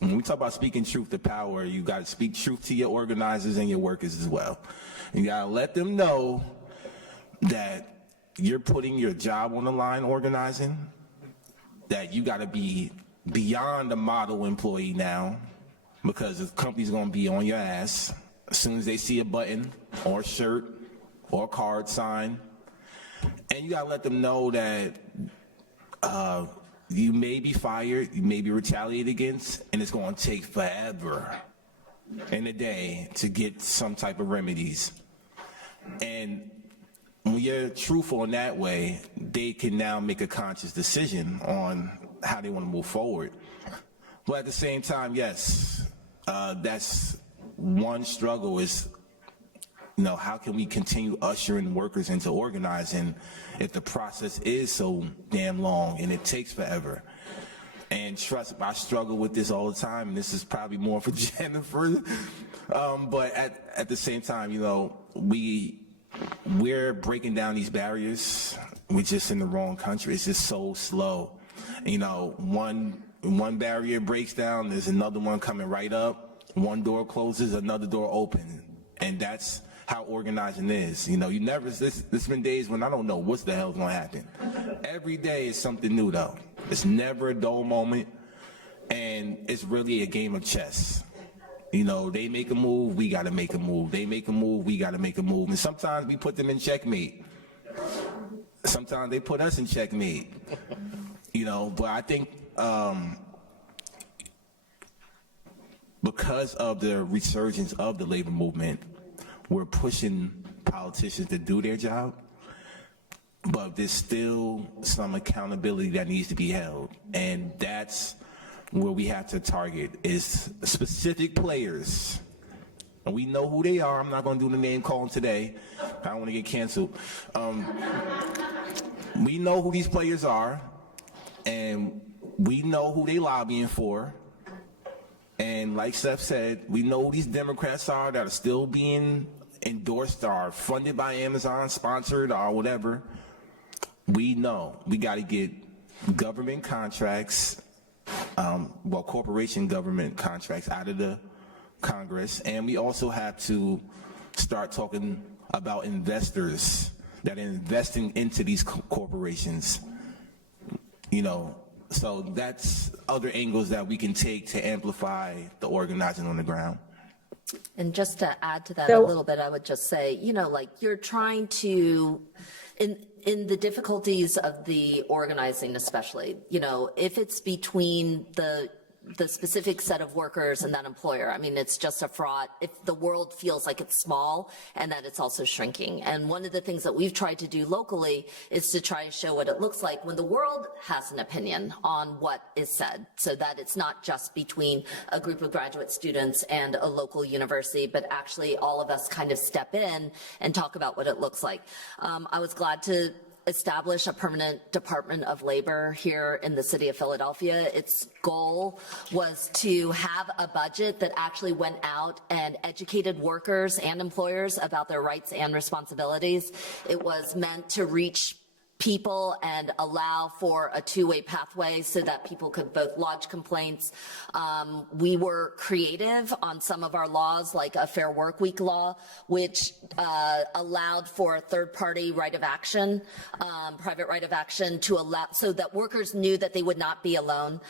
When we talk about speaking truth to power, you got to speak truth to your organizers and your workers as well. You got to let them know that you're putting your job on the line organizing, that you got to be beyond a model employee now, because the company's going to be on your ass as soon as they see a button or a shirt or a card sign. And you got to let them know that you may be fired, you may be retaliated against, and it's going to take forever in a day to get some type of remedies. And when you're truthful in that way, they can now make a conscious decision on how they want to move forward. But at the same time, yes, that's one struggle is, you know, how can we continue ushering workers into organizing if the process is so damn long and it takes forever? And trust, I struggle with this all the time, and this is probably more for Jennifer. But at the same time, you know, we're breaking down these barriers. We're just in the wrong country. It's just so slow. You know, one barrier breaks down, there's another one coming right up. One door closes, another door opens, and that's how organizing is. You know, you never, there's been days when I don't know what the hell's gonna happen. Every day is something new though. It's never a dull moment, and it's really a game of chess. You know, they make a move, we gotta make a move. They make a move, we gotta make a move. And sometimes we put them in checkmate. Sometimes they put us in checkmate. You know, but I think because of the resurgence of the labor movement, we're pushing politicians to do their job, but there's still some accountability that needs to be held. And that's where we have to target is specific players. And we know who they are. I'm not gonna do the name calling today. I don't wanna get canceled. We know who these players are, and we know who they lobbying for. And like Seth said, we know who these Democrats are that are still being endorsed or funded by Amazon, sponsored or whatever. We know we got to get government contracts, corporation government contracts out of the Congress. And we also have to start talking about investors that are investing into these corporations. You know, so that's other angles that we can take to amplify the organizing on the ground. And just to add to that a little bit, I would just say, you know, like you're trying to, in the difficulties of the organizing especially, you know, if it's between the the specific set of workers and that employer. I mean, it's just a fraud if the world feels like it's small and that it's also shrinking. And one of the things that we've tried to do locally is to try to show what it looks like when the world has an opinion on what is said, so that it's not just between a group of graduate students and a local university, but actually all of us kind of step in and talk about what it looks like. I was glad to establish a permanent Department of Labor here in the city of Philadelphia. Its goal was to have a budget that actually went out and educated workers and employers about their rights and responsibilities. It was meant to reach people and allow for a two-way pathway so that people could both lodge complaints. We were creative on some of our laws, like a Fair Work Week law, which allowed for a third-party right of action, private right of action, to allow so that workers knew that they would not be alone.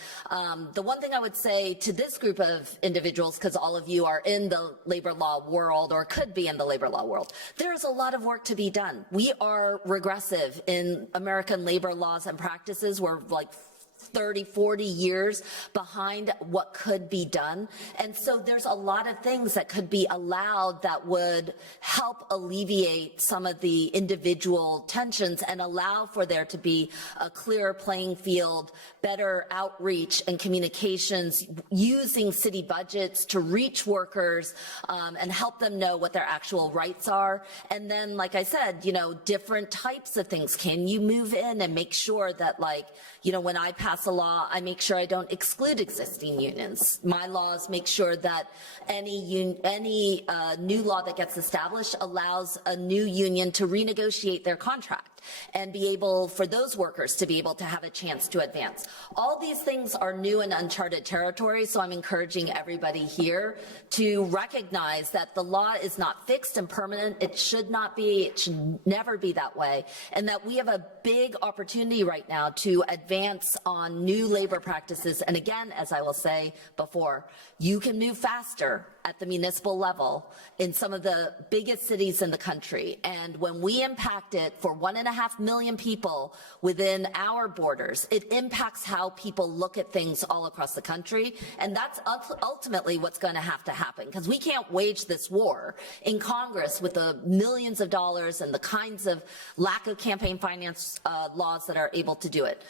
The one thing I would say to this group of individuals, because all of you are in the labor law world or could be in the labor law world, there is a lot of work to be done. We are regressive in American labor laws and practices. We're like 30, 40 years behind what could be done. And so there's a lot of things that could be allowed that would help alleviate some of the individual tensions and allow for there to be a clearer playing field, better outreach and communications, using city budgets to reach workers and help them know what their actual rights are. And then, like I said, you know, different types of things. Can you move in and make sure that, like, you know, when I pass a law, I make sure I don't exclude existing unions. My laws make sure that any new law that gets established allows a new union to renegotiate their contract and be able, for those workers to be able to have a chance to advance. All these things are new and uncharted territory, so I'm encouraging everybody here to recognize that the law is not fixed and permanent. It should not be, it should never be that way, and that we have a big opportunity right now to advance on new labor practices. And again, as I will say before, you can move faster at the municipal level in some of the biggest cities in the country. And when we impact it for 1.5 million people within our borders, it impacts how people look at things all across the country. And that's ultimately what's going to happen, because we can't wage this war in Congress with the millions of dollars and the kinds of lack of campaign finance laws that are able to do it.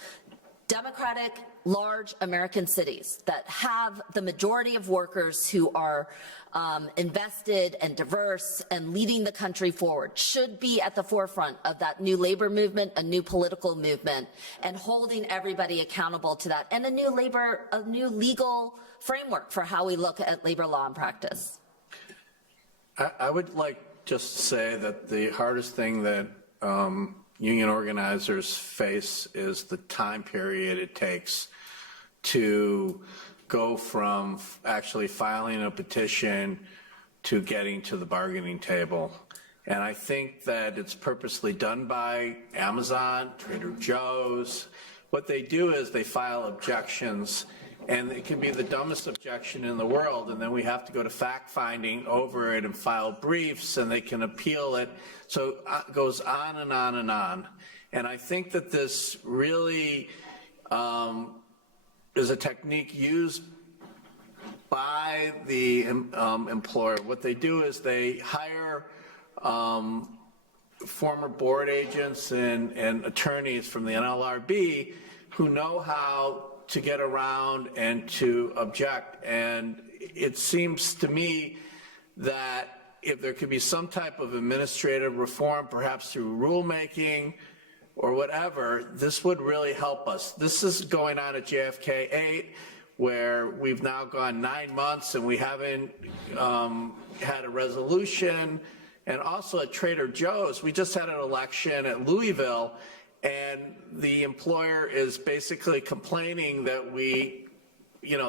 Democratic, large American cities that have the majority of workers who are invested and diverse and leading the country forward should be at the forefront of that new labor movement, a new political movement, and holding everybody accountable to that, and a new legal framework for how we look at labor law and practice. I would like just to say that the hardest thing that union organizers face is the time period it takes to go from actually filing a petition to getting to the bargaining table. And I think that it's purposely done by Amazon, Trader Joe's. What they do is they file objections, and it can be the dumbest objection in the world, and then we have to go to fact-finding over it and file briefs, and they can appeal it. So it goes on and on and on. And I think that this really is a technique used by the employer. What they do is they hire former board agents and attorneys from the NLRB who know how to get around and to object. And it seems to me that if there could be some type of administrative reform, perhaps through rulemaking or whatever, this would really help us. This is going on at JFK 8, where we've now gone 9 months and we haven't had a resolution. And also at Trader Joe's, we just had an election at Louisville, and the employer is basically complaining that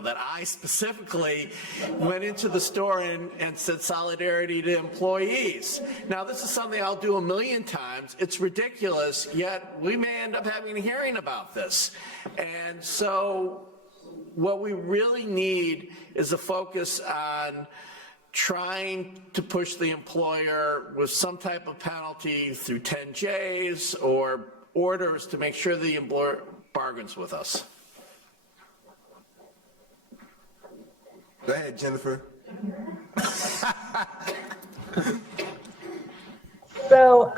that I specifically went into the store and said solidarity to employees. Now, this is something I'll do 1,000,000 times. It's ridiculous, yet we may end up having a hearing about this. And so what we really need is a focus on trying to push the employer with some type of penalty through 10Js or orders to make sure the employer bargains with us. Go ahead, Jennifer. So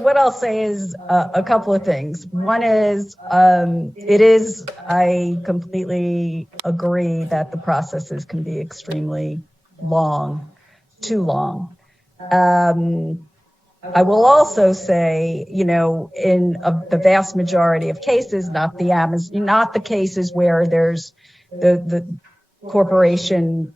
what I'll say is a couple of things. One is, I completely agree that the processes can be extremely long, too long. I will also say, in the vast majority of cases, not the cases where there's the corporation,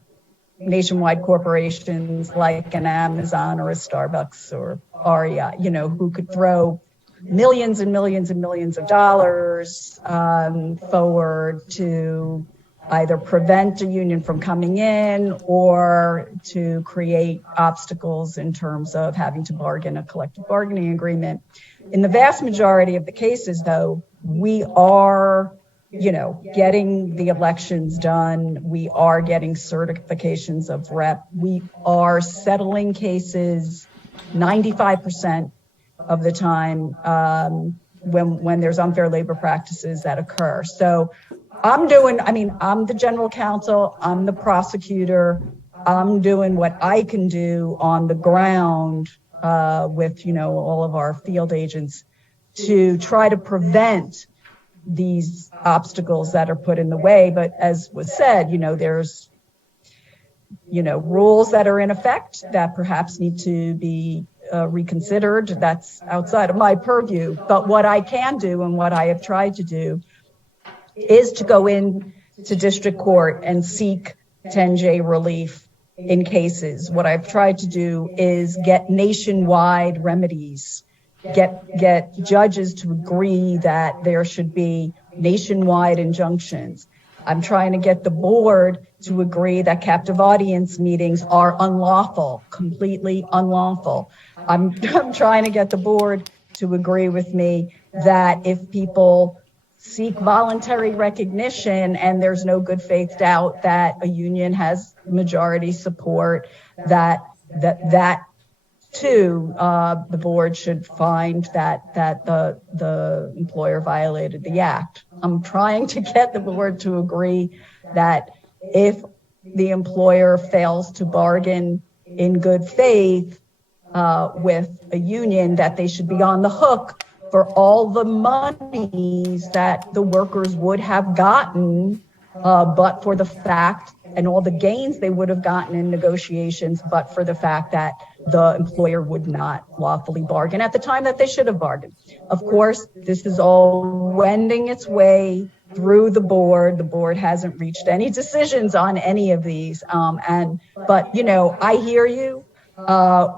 nationwide corporations like an Amazon or a Starbucks or Aria, who could throw millions and millions and millions of dollars forward to either prevent a union from coming in or to create obstacles in terms of having to bargain a collective bargaining agreement. In the vast majority of the cases, though, we are getting the elections done. We are getting certifications of rep. We are settling cases 95% of the time when there's unfair labor practices that occur. So I'm the general counsel, I'm the prosecutor, I'm doing what I can do on the ground with, all of our field agents to try to prevent these obstacles that are put in the way. But as was said, there's, rules that are in effect that perhaps need to be reconsidered. That's outside of my purview. But what I can do and what I have tried to do is to go in to district court and seek 10J relief in cases. What I've tried to do is get nationwide remedies, get judges to agree that there should be nationwide injunctions. I'm trying to get the board to agree that captive audience meetings are unlawful, completely unlawful. I'm trying to get the board to agree with me that if people seek voluntary recognition and there's no good faith doubt that a union has majority support, that too, the board should find that the employer violated the act. I'm trying to get the board to agree that if the employer fails to bargain in good faith with a union, that they should be on the hook for all the monies that the workers would have gotten, but for the fact, and all the gains they would have gotten in negotiations, but for the fact that the employer would not lawfully bargain at the time that they should have bargained. Of course, this is all wending its way through the board. The board hasn't reached any decisions on any of these. But I hear you.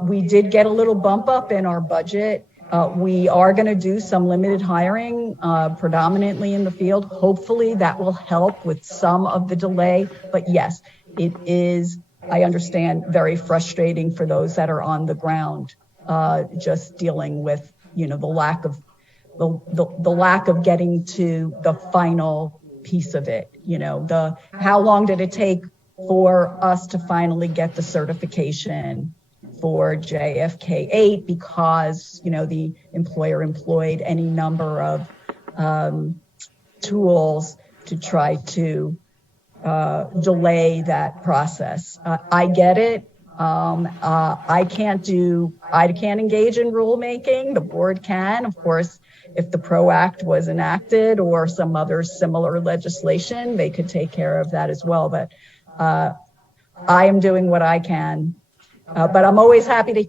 We did get a little bump up in our budget. We are going to do some limited hiring, predominantly in the field. Hopefully that will help with some of the delay. But yes, it is, I understand, very frustrating for those that are on the ground, just dealing with, the lack of the lack of getting to the final piece of it. How long did it take for us to finally get the certification for JFK 8 because, the employer employed any number of tools to try to delay that process. I get it. I can't engage in rulemaking. The board can, of course. If the PRO Act was enacted or some other similar legislation, they could take care of that as well. But I am doing what I can. But I'm always happy to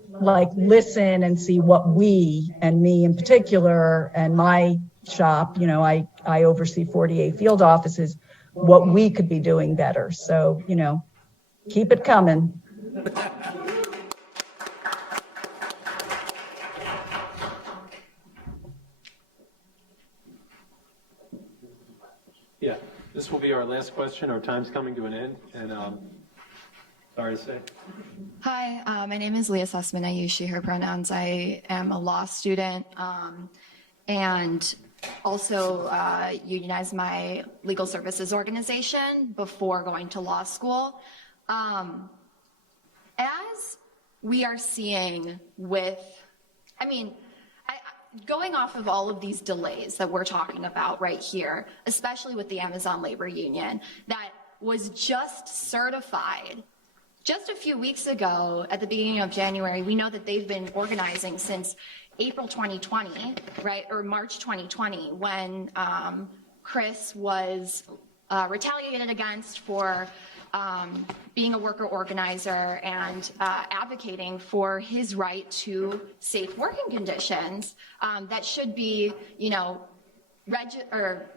listen and see what we, and me in particular, and my shop, I oversee 48 field offices, what we could be doing better. So, keep it coming. Yeah, this will be our last question. Our time's coming to an end, and sorry to say. Hi, my name is Leah Sussman. I use she, her pronouns. I am a law student and also unionized my legal services organization before going to law school. As we are seeing with, going off of all of these delays that we're talking about right here, especially with the Amazon labor union, that was just certified. Just a few weeks ago, at the beginning of January, we know that they've been organizing since April 2020, right, or March 2020, when Chris was retaliated against for being a worker organizer and advocating for his right to safe working conditions that should be,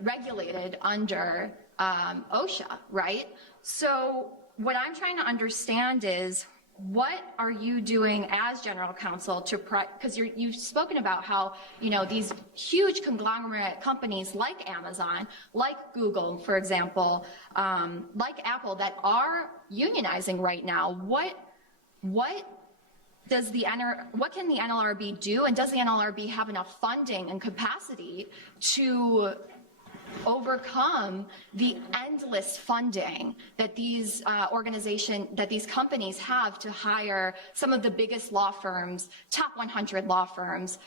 regulated under OSHA, right? So what I'm trying to understand is, what are you doing as general counsel to, because you've spoken about how, these huge conglomerate companies like Amazon, like Google, for example, like Apple, that are unionizing right now. What can the NLRB do, and does the NLRB have enough funding and capacity to overcome the endless funding that these these companies have to hire some of the biggest law firms, top 100 law firms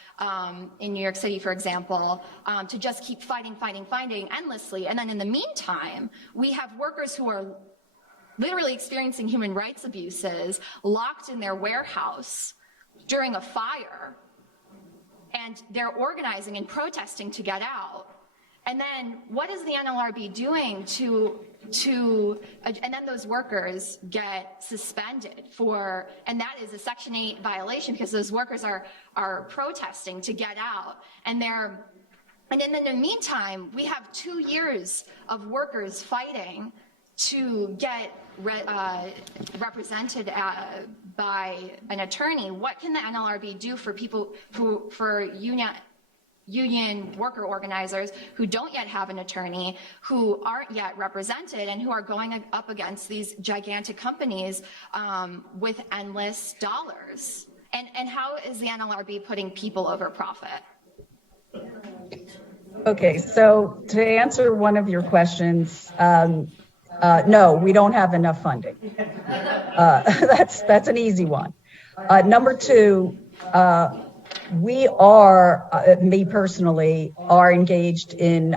in New York City, for example, to just keep fighting endlessly. And then in the meantime, we have workers who are literally experiencing human rights abuses, locked in their warehouse during a fire, and they're organizing and protesting to get out. And then what is the NLRB doing and then those workers get suspended for, and that is a Section 8 violation, because those workers are protesting to get out. And in the meantime, we have 2 years of workers fighting to get represented by an attorney. What can the NLRB do for people for union worker organizers who don't yet have an attorney, who aren't yet represented, and who are going up against these gigantic companies with endless dollars? And how is the NLRB putting people over profit? Okay, so to answer one of your questions, no, we don't have enough funding. That's an easy one. Number two, we are, me personally, are engaged in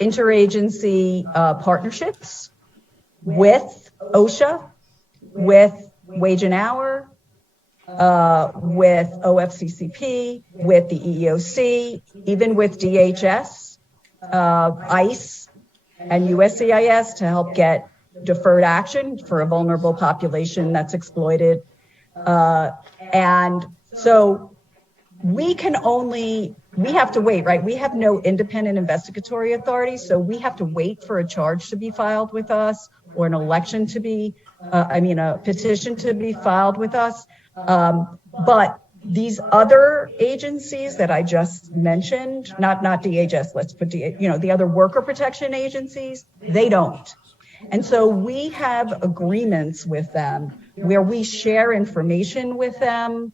interagency partnerships with OSHA, with Wage and Hour, with OFCCP, with the EEOC, even with DHS, ICE, and USCIS to help get deferred action for a vulnerable population that's exploited. And so we have to wait, right? We have no independent investigatory authority, so we have to wait for a charge to be filed with us, or an election to be, a petition to be filed with us. But these other agencies that I just mentioned, not DHS, let's put the other worker protection agencies, they don't. And so we have agreements with them where we share information with them,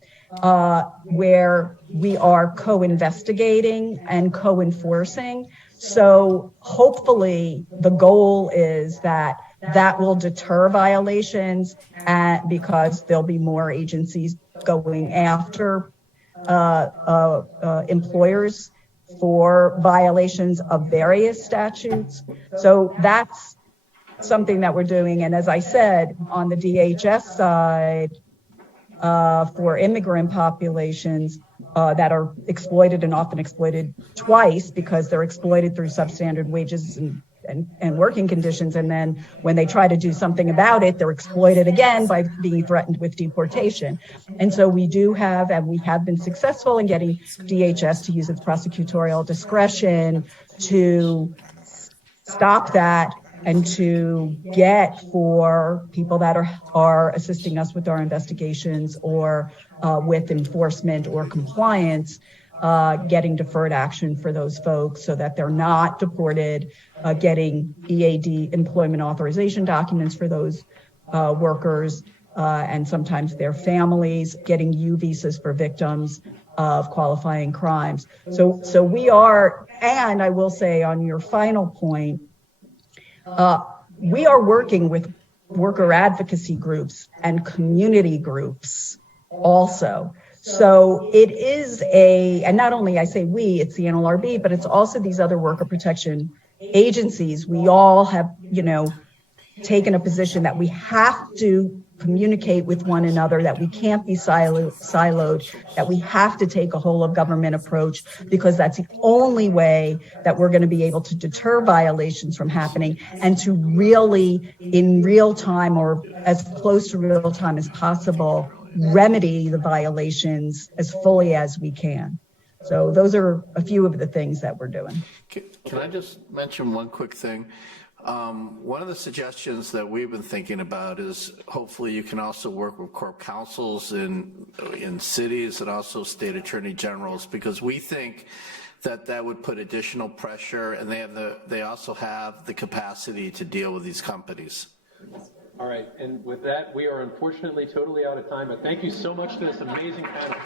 where we are co-investigating and co-enforcing. So hopefully the goal is that will deter violations, because there'll be more agencies going after employers for violations of various statutes. So that's something that we're doing. And as I said, on the DHS side, for immigrant populations that are exploited, and often exploited twice, because they're exploited through substandard wages and working conditions. And then when they try to do something about it, they're exploited again by being threatened with deportation. And so we have been successful in getting DHS to use its prosecutorial discretion to stop that, and to get for people that are assisting us with our investigations, or with enforcement or compliance, getting deferred action for those folks so that they're not deported, getting EAD, employment authorization documents for those workers, and sometimes their families, getting U visas for victims of qualifying crimes. So we are, and I will say on your final point, we are working with worker advocacy groups and community groups also. So it is and not only I say we, it's the NLRB, but it's also these other worker protection agencies, we all have, taken a position that we have to communicate with one another, that we can't be siloed, that we have to take a whole of government approach, because that's the only way that we're going to be able to deter violations from happening and to really, in real time or as close to real time as possible, remedy the violations as fully as we can. So those are a few of the things that we're doing. Can I just mention one quick thing? One of the suggestions that we've been thinking about is hopefully you can also work with corp councils in cities and also state attorney generals, because we think that would put additional pressure, and they also have the capacity to deal with these companies. All right, and with that, we are unfortunately totally out of time, but thank you so much to this amazing panel.